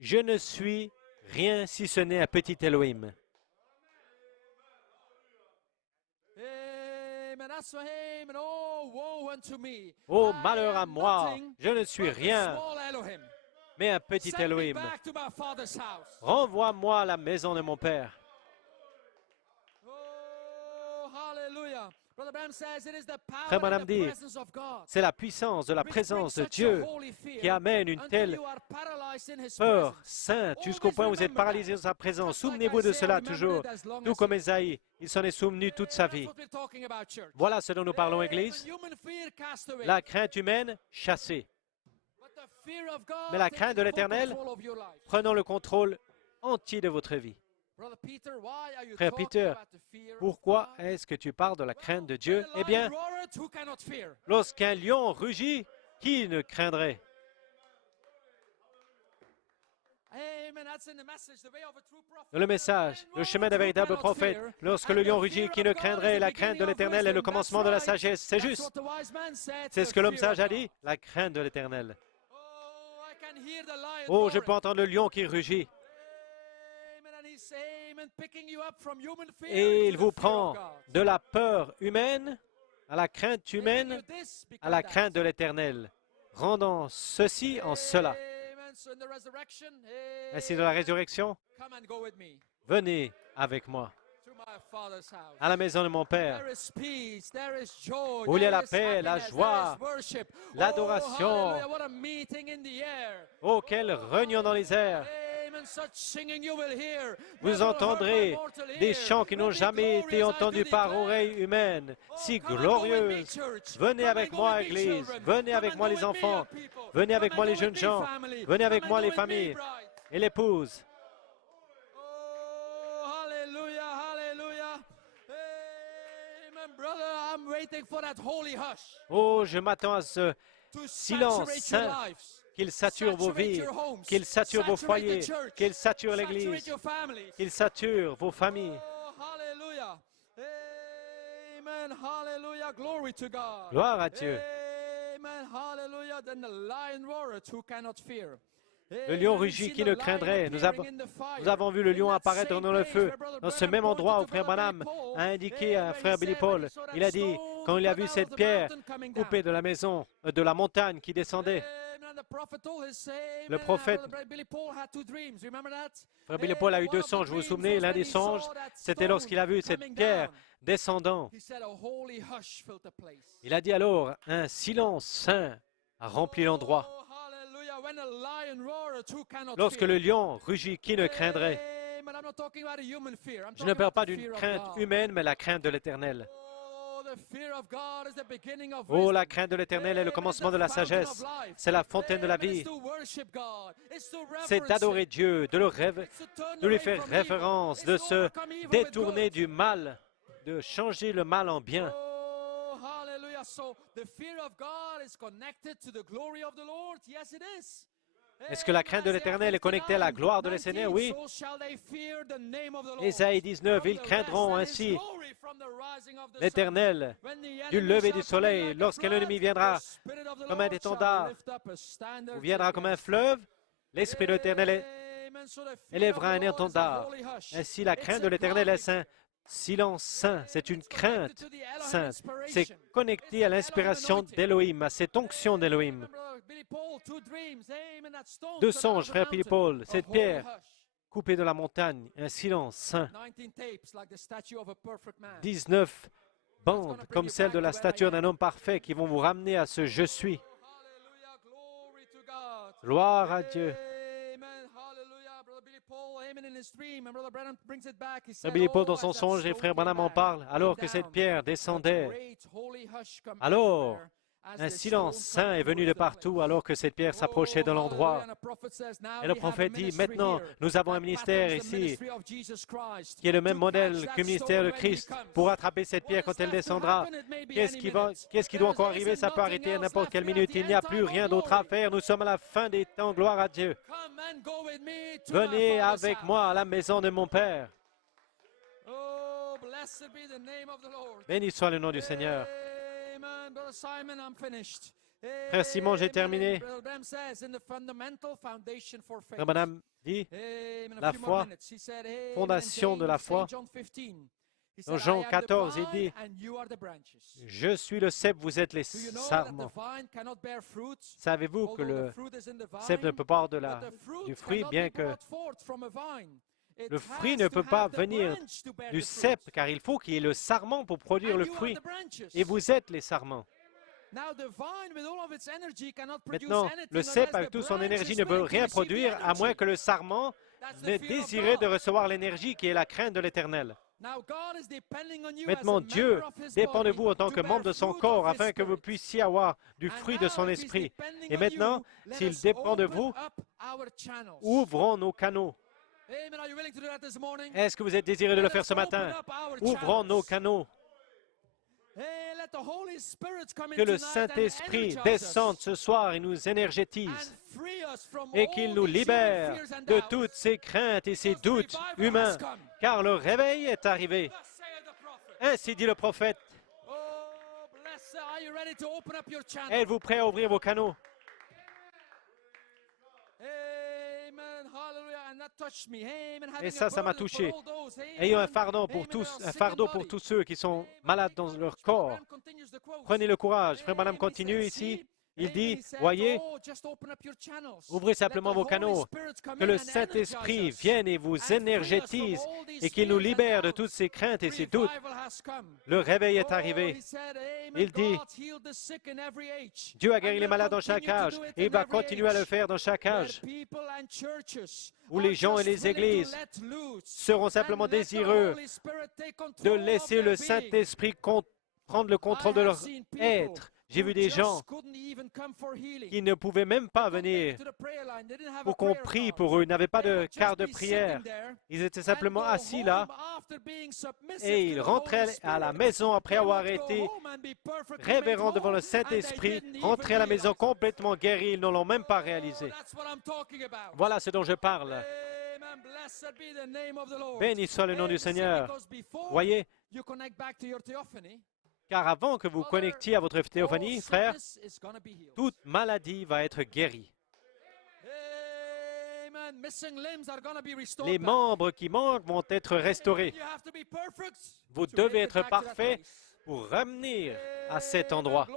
Je ne suis rien si ce n'est un petit Elohim. Oh, malheur à moi, je ne suis rien, mais un petit Elohim. Renvoie-moi à la maison de mon Père. Frère Branham dit, c'est la puissance de la présence de Dieu qui amène une telle peur sainte jusqu'au point où vous êtes paralysé dans sa présence. Souvenez-vous de cela toujours, tout comme Ésaïe, il s'en est souvenu toute sa vie. Voilà ce dont nous parlons, Église. La crainte humaine chassée. Mais la crainte de l'Éternel, prenons le contrôle entier de votre vie. Frère Peter, pourquoi est-ce que tu parles de la crainte de Dieu? Eh bien, lorsqu'un lion rugit, qui ne craindrait? Dans le message, le chemin d'un véritable prophète, lorsque le lion rugit, qui ne craindrait? La crainte de l'Éternel est le commencement de la sagesse. C'est juste. C'est ce que l'homme sage a dit, la crainte de l'Éternel. Oh, je peux entendre le lion qui rugit. Et il vous prend de la peur humaine à la crainte humaine à la crainte de l'Éternel, rendant ceci en cela. Ainsi, dans la résurrection, venez avec moi à la maison de mon Père, où il y a la paix, la joie, l'adoration. Oh, quelle réunion dans les airs! Vous entendrez des chants qui n'ont jamais été entendus par oreille humaine, si glorieuses. Venez avec moi, Église. Venez avec moi, les enfants. Venez avec moi, les jeunes gens. Venez avec moi, les familles et l'épouse. Oh, je m'attends à ce silence saint, qu'il sature vos vies, qu'il sature vos foyers, qu'il sature l'Église, qu'il sature vos familles. Gloire à Dieu. Amen. Hallelujah. Then the lion roared, who cannot fear. Le lion rugit, qui ne craindrait? Nous avons vu le lion apparaître dans le feu. Dans ce même endroit où frère Branham a indiqué à frère Billy Paul, il a dit, quand il a vu cette pierre coupée de la maison, de la montagne qui descendait, le prophète, frère Billy Paul a eu 2 songes, vous vous souvenez? L'un des songes, c'était lorsqu'il a vu cette pierre descendant. Il a dit alors, un silence saint a rempli l'endroit. Lorsque le lion rugit, qui ne craindrait? Je ne parle pas d'une crainte humaine, mais la crainte de l'Éternel. Oh, la crainte de l'Éternel est le commencement de la sagesse. C'est la fontaine de la vie. C'est d'adorer Dieu, de lui faire référence, de se détourner du mal, de changer le mal en bien. Est-ce que la crainte de l'Éternel est connectée à la gloire de l'Éternel? Oui. Ésaïe 19, ils craindront ainsi l'Éternel du lever du soleil, lorsqu'un ennemi viendra comme un étendard, ou viendra comme un fleuve, l'Esprit de l'Éternel élèvera un étendard. Ainsi, la crainte de l'Éternel est un silence saint, c'est une crainte sainte. C'est connecté à l'inspiration d'Élohim, à cette onction d'Élohim. 2 songes, frère Billy Paul, cette pierre coupée de la montagne, un silence saint. 19 bandes comme celle de la stature d'un homme parfait qui vont vous ramener à ce « Je suis ». Gloire à Dieu. Frère Billy Paul, dans son songe, et frère Branham en parle, alors que cette pierre descendait, alors un silence saint est venu de partout, alors que cette pierre s'approchait de l'endroit. Et le prophète dit, maintenant, nous avons un ministère ici, qui est le même modèle que le ministère de Christ, pour attraper cette pierre quand elle descendra. Qu'est-ce qui doit encore arriver? Ça peut arrêter à n'importe quelle minute. Il n'y a plus rien d'autre à faire. Nous sommes à la fin des temps. Gloire à Dieu. Venez avec moi à la maison de mon Père. Béni soit le nom du Seigneur. Frère Simon, j'ai terminé. Frère Branham dit, la foi, fondation de la foi. Dans Jean 14, il dit, « Je suis le cep, vous êtes les sarments. » Savez-vous que le cep ne peut pas avoir du fruit, bien que le fruit ne peut pas venir du cep, car il faut qu'il y ait le sarment pour produire le fruit. Et vous êtes les sarments. Maintenant, le cep, avec toute son énergie, ne peut rien produire, à moins que le sarment n'ait désiré de recevoir l'énergie qui est la crainte de l'Éternel. Maintenant, Dieu dépend de vous en tant que membre de son corps, afin que vous puissiez avoir du fruit de son esprit. Et maintenant, s'il dépend de vous, ouvrons nos canaux. Est-ce que vous êtes désireux de le faire ce matin? Ouvrons nos canaux. Que le Saint-Esprit descende ce soir et nous énergétise et qu'il nous libère de toutes ces craintes et ces doutes humains, car le réveil est arrivé. Ainsi dit le prophète. Êtes-vous prêts à ouvrir vos canaux? Et ça m'a touché. Ayons un fardeau pour tous ceux qui sont malades dans leur corps. Prenez le courage. Frère Branham continue ici. Il dit, voyez, ouvrez simplement vos canaux, que le Saint-Esprit vienne et vous énergétise et qu'il nous libère de toutes ces craintes et ces doutes. Le réveil est arrivé. Il dit, Dieu a guéri les malades dans chaque âge et il va continuer à le faire dans chaque âge, où les gens et les églises seront simplement désireux de laisser le Saint-Esprit prendre le contrôle de leur être. J'ai vu des gens qui ne pouvaient même pas venir pour qu'on prie pour eux. Ils n'avaient pas de carte de prière. Ils étaient simplement assis là et ils rentraient à la maison après avoir été révérents devant le Saint-Esprit, rentraient à la maison complètement guéris. Ils ne l'ont même pas réalisé. Voilà ce dont je parle. Béni soit le nom du Seigneur. Voyez, Car avant que vous connectiez à votre téléphonie, frère, toute maladie va être guérie. Les membres qui manquent vont être restaurés. Vous devez être parfait pour revenir à cet endroit.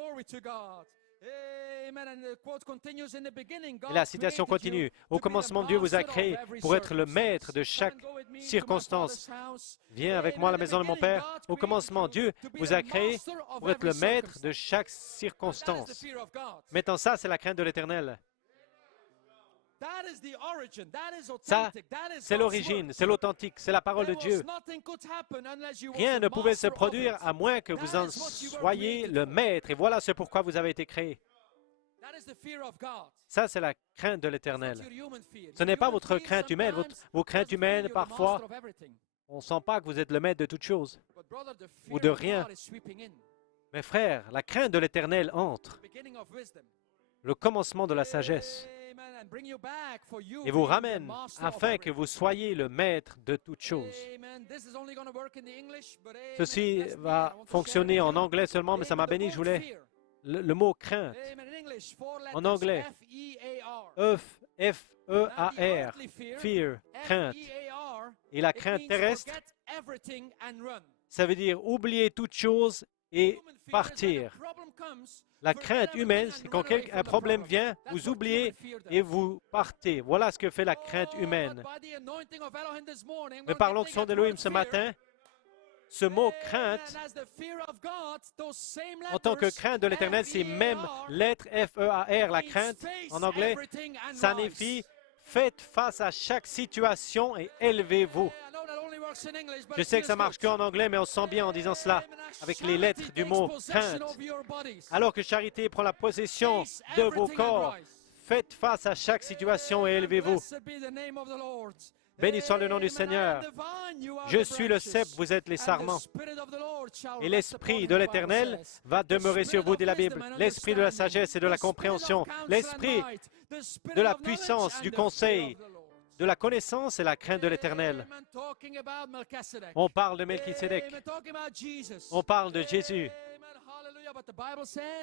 Et la citation continue. Au commencement, Dieu vous a créé pour être le maître de chaque circonstance. Viens avec moi à la maison de mon Père. Au commencement, Dieu vous a créé pour être le maître de chaque circonstance. Maintenant, ça, c'est la crainte de l'Éternel. Ça, c'est l'origine, c'est l'authentique, c'est la parole de Dieu. Rien ne pouvait se produire à moins que vous en soyez le maître. Et voilà ce pourquoi vous avez été créé. Ça, c'est la crainte de l'Éternel. Ce n'est pas votre crainte humaine. Vos craintes humaines, parfois, on ne sent pas que vous êtes le maître de toute chose ou de rien. Mais frère, la crainte de l'Éternel entre, le commencement de la sagesse, et vous ramène afin que vous soyez le maître de toutes choses. Ceci va fonctionner en anglais seulement, mais ça m'a béni, je voulais. Le mot crainte, en anglais, F-E-A-R, fear, crainte. Et la crainte terrestre, ça veut dire oublier toute chose et partir. La crainte humaine, c'est quand un problème vient, vous oubliez et vous partez. Voilà ce que fait la crainte humaine. Mais par l'onction d'Élohim ce matin, ce mot crainte, en tant que crainte de l'Éternel, c'est même lettre F-E-A-R, la crainte, en anglais, ça signifie faites face à chaque situation et élevez-vous. Je sais que ça marche qu'en anglais, mais on se sent bien en disant cela avec les lettres du mot crainte. Alors que charité prend la possession de vos corps, faites face à chaque situation et élevez-vous. Béni soit le nom du Seigneur. Je suis le cep, vous êtes les sarments. Et l'Esprit de l'Éternel va demeurer sur vous, dit la Bible. L'Esprit de la sagesse et de la compréhension. L'Esprit de la puissance, du conseil, de la connaissance et la crainte de l'Éternel. On parle de Melchisédek. On parle de Jésus.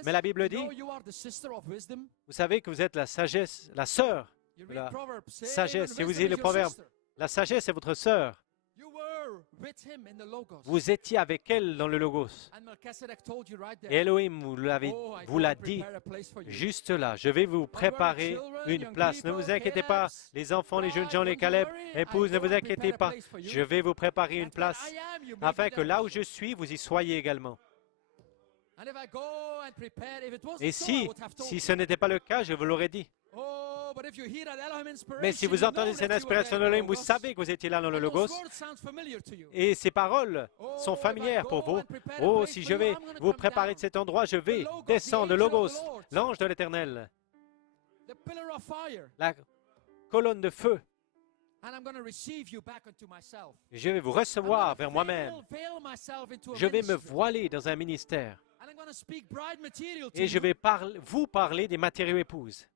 Mais la Bible dit, vous savez que vous êtes la sagesse, la sœur de la sagesse. Si vous lisez le proverbe, la sagesse est votre sœur. Vous étiez avec elle dans le Logos. Et Elohim vous l'a dit juste là. Je vais vous préparer une place. Ne vous inquiétez pas, les enfants, les jeunes gens, les Caleb, épouses, ne vous inquiétez pas. Je vais vous préparer une place afin que là où je suis, vous y soyez également. Et si ce n'était pas le cas, je vous l'aurais dit. Mais si vous entendez cette inspiration de l'Elohim, vous savez que vous étiez là dans le Logos. Et ces paroles sont familières pour vous. Oh, si je vais vous préparer de cet endroit, je vais descendre le Logos, l'ange de l'Éternel, la colonne de feu. Je vais vous recevoir vers moi-même. Je vais me voiler dans un ministère. Et je vais vous parler des matériaux épouses,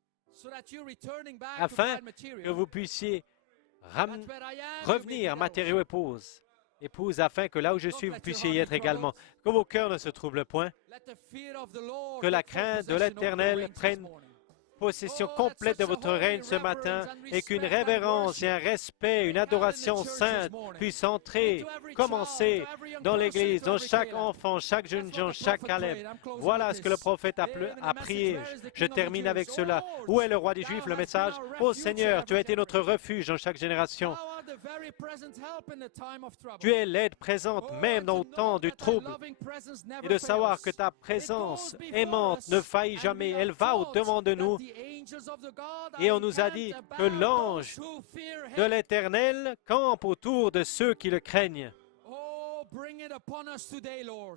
afin que vous puissiez revenir matériaux épouses, afin que là où je suis, vous puissiez y être également. Que vos cœurs ne se troublent point, que la crainte de l'Éternel prenne possession complète de votre règne ce matin et qu'une révérence et un respect, une adoration sainte puissent commencer dans l'Église, dans chaque enfant, chaque jeune gens, chaque Caleb. Voilà ce que le prophète a prié. Je termine avec cela. Où est le roi des Juifs? Le message. Ô Seigneur, tu as été notre refuge dans chaque génération. Tu es l'aide présente même dans le temps du trouble. Et de savoir que ta présence aimante ne faillit jamais. Elle va au-devant de nous. Et on nous a dit que l'ange de l'Éternel campe autour de ceux qui le craignent.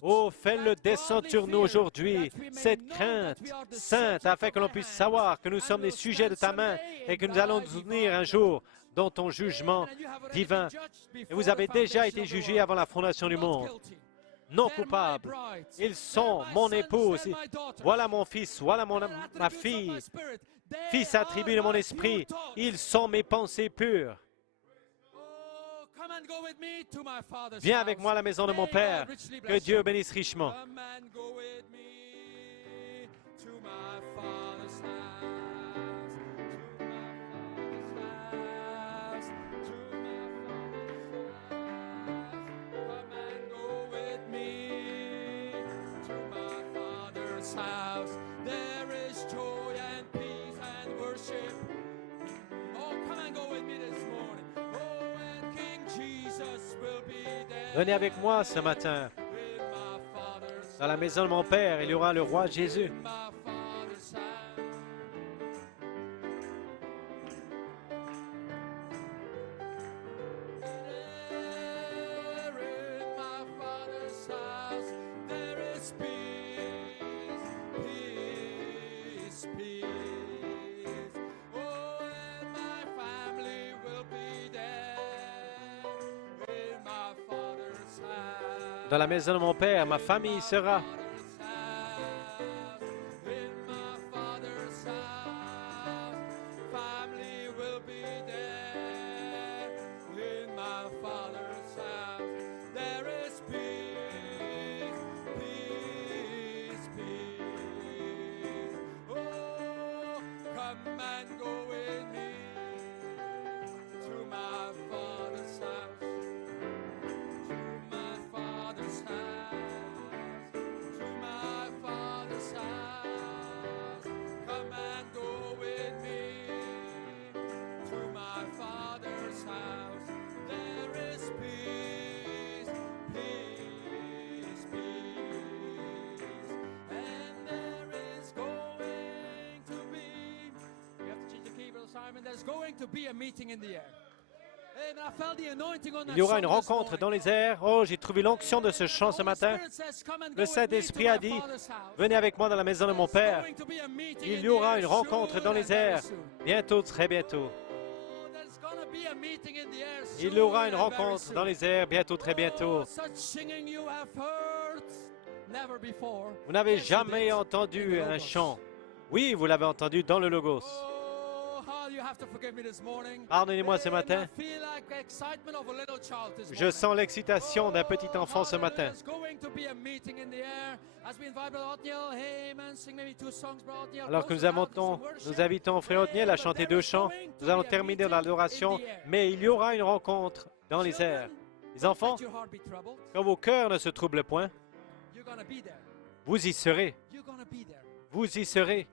Oh, fais-le descendre sur nous aujourd'hui, cette crainte sainte, afin que l'on puisse savoir que nous sommes des sujets de ta main et que nous allons nous unir un jour dans ton jugement divin. Et vous avez déjà été jugés avant la fondation du monde. Non coupables. Ils sont mon épouse. Voilà mon fils, voilà ma fille. Fils attribué de mon esprit. Ils sont mes pensées pures. Come and go with me to my Father's Viens avec house. moi à la maison de mon May Père. God richly Que bless Dieu you. bénisse richement. Come and go with me to my Father's house. To my Father's house. To my Father's house. Come and go with me to my Father's house. There is joy and peace and worship. Oh, come and go with me this morning. Oh, and King Jesus will be there. Venez avec moi ce matin. In my Father's Dans la maison de mon Père, il y aura le roi Jésus. in my Father's house. There in my Father's house, there is peace, peace, peace. Oh, and my family will be there in my Father's house. Dans la maison de mon Père, ma famille sera. In my Father's house, family will be there. In my Father's house, there is peace, peace, peace. Oh, come and go with me to my Father's house. To my Father's house, to my Father's house. Come and go with me to my Father's house. There is peace, peace, peace, and there is going to be. You have to change the key, Brother Simon. There's going to be a meeting in the air. And I felt the anointing on that Il y aura une song this rencontre morning. dans les airs. Oh, j'ai trouvé l'onction de ce chant ce Holy matin. Spirit says, "Come and go Le with me Saint-Esprit to a my dit, Father's house." venez avec moi dans la maison de mon Père. There's going to be a meeting Il in y the aura air une rencontre soon dans and les very airs. soon. Bientôt, très bientôt. Oh, there's gonna be a meeting in the air Il y soon aura une and very rencontre soon. dans les airs. Bientôt, très bientôt. Oh, such singing you have heard never before. Vous n'avez Yes, you jamais did. entendu In the un Logos. chant. Oui, vous l'avez entendu dans le Logos. Oh, how you have to forgive me this morning. Pardonnez-moi ce And matin. I feel like the excitement of a little child this Je morning. sens l'excitation d'un petit enfant ce hallelujah. matin. There's going to be a meeting in the air as we invite Brother Othniel. Hey man, sing maybe 2 songs, Brother Othniel. Alors que Close nous us out with some nous worship. invitons Frère Otniel à But chanter there 2 is chants. going to Nous allons be a terminer meeting l'adoration, in the air. mais il y aura une rencontre dans les Children, airs. Les don't enfants, let your heart be troubled. que vos cœurs ne se troublent point, You're gonna be there. vous y serez. You're gonna be there. Vous y serez.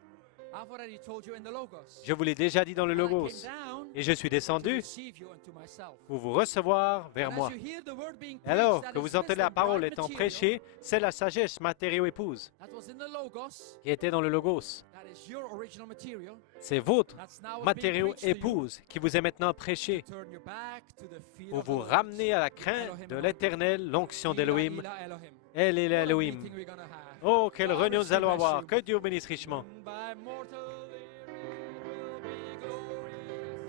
I've already told you in the Logos. Je vous l'ai déjà dit dans le And I came Logos. down Et je suis to descendu receive you unto myself. pour vous recevoir vers And as moi. you hear the word being Et alors preached, that que is vous entendez la wisdom, parole bright étant material, prêchée, c'est la sagesse, matériau épouse, that was in the Logos, qui était dans le Logos. that is your original material, C'est votre that's now what's being matériau preached to you. épouse qui vous est maintenant prêché Turn your back to the feet pour of the vous Lord. ramener à la crainte Elohim de Elohim. l'Éternel, l'onction d'Élohim. Ila, Elohim. Elle est What a l'Élohim. meeting we're gonna have. Oh, quelle God réunion nous richly allons bless avoir. you. Que Dieu vous bénisse richement. By mortal it will be glorious.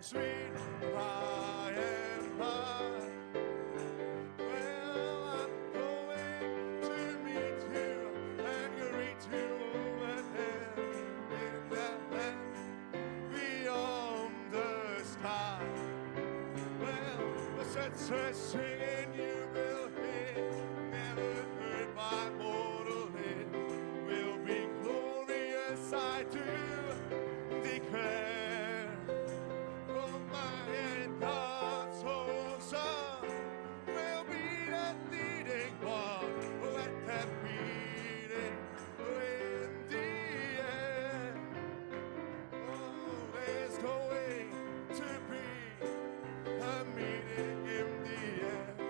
Sweet by and by. Well, I'm going to meet you and greet you over there in that land beyond the sky. Well, such a singing you will hear, never heard by mortal ear, will be glorious, I do declare. Oh, my and God's whole Son will be that leading one. Let that meeting in the air. Oh, there's going to be a meeting in the air.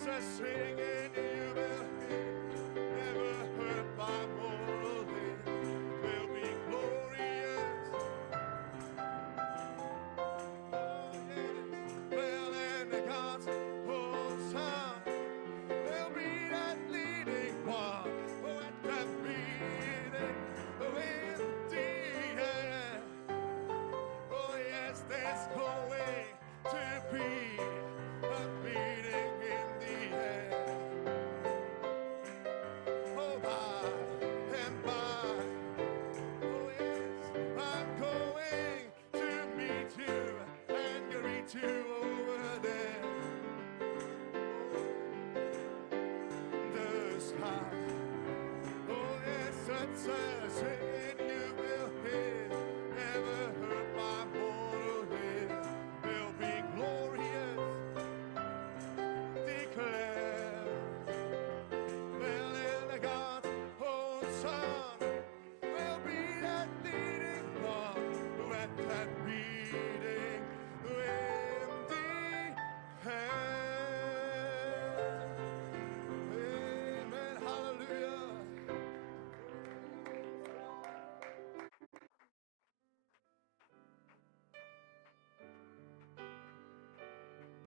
such a singing you will hear, never heard by mortal ear, will be glorious. Oh yes, well and the God's whole song will be that leading one, oh at that meeting with the end. Oh yes, there's going to be a meeting in the air. Oh by and by, oh yes, I'm going to meet you and greet you over there. The sky, oh yes, such a sweet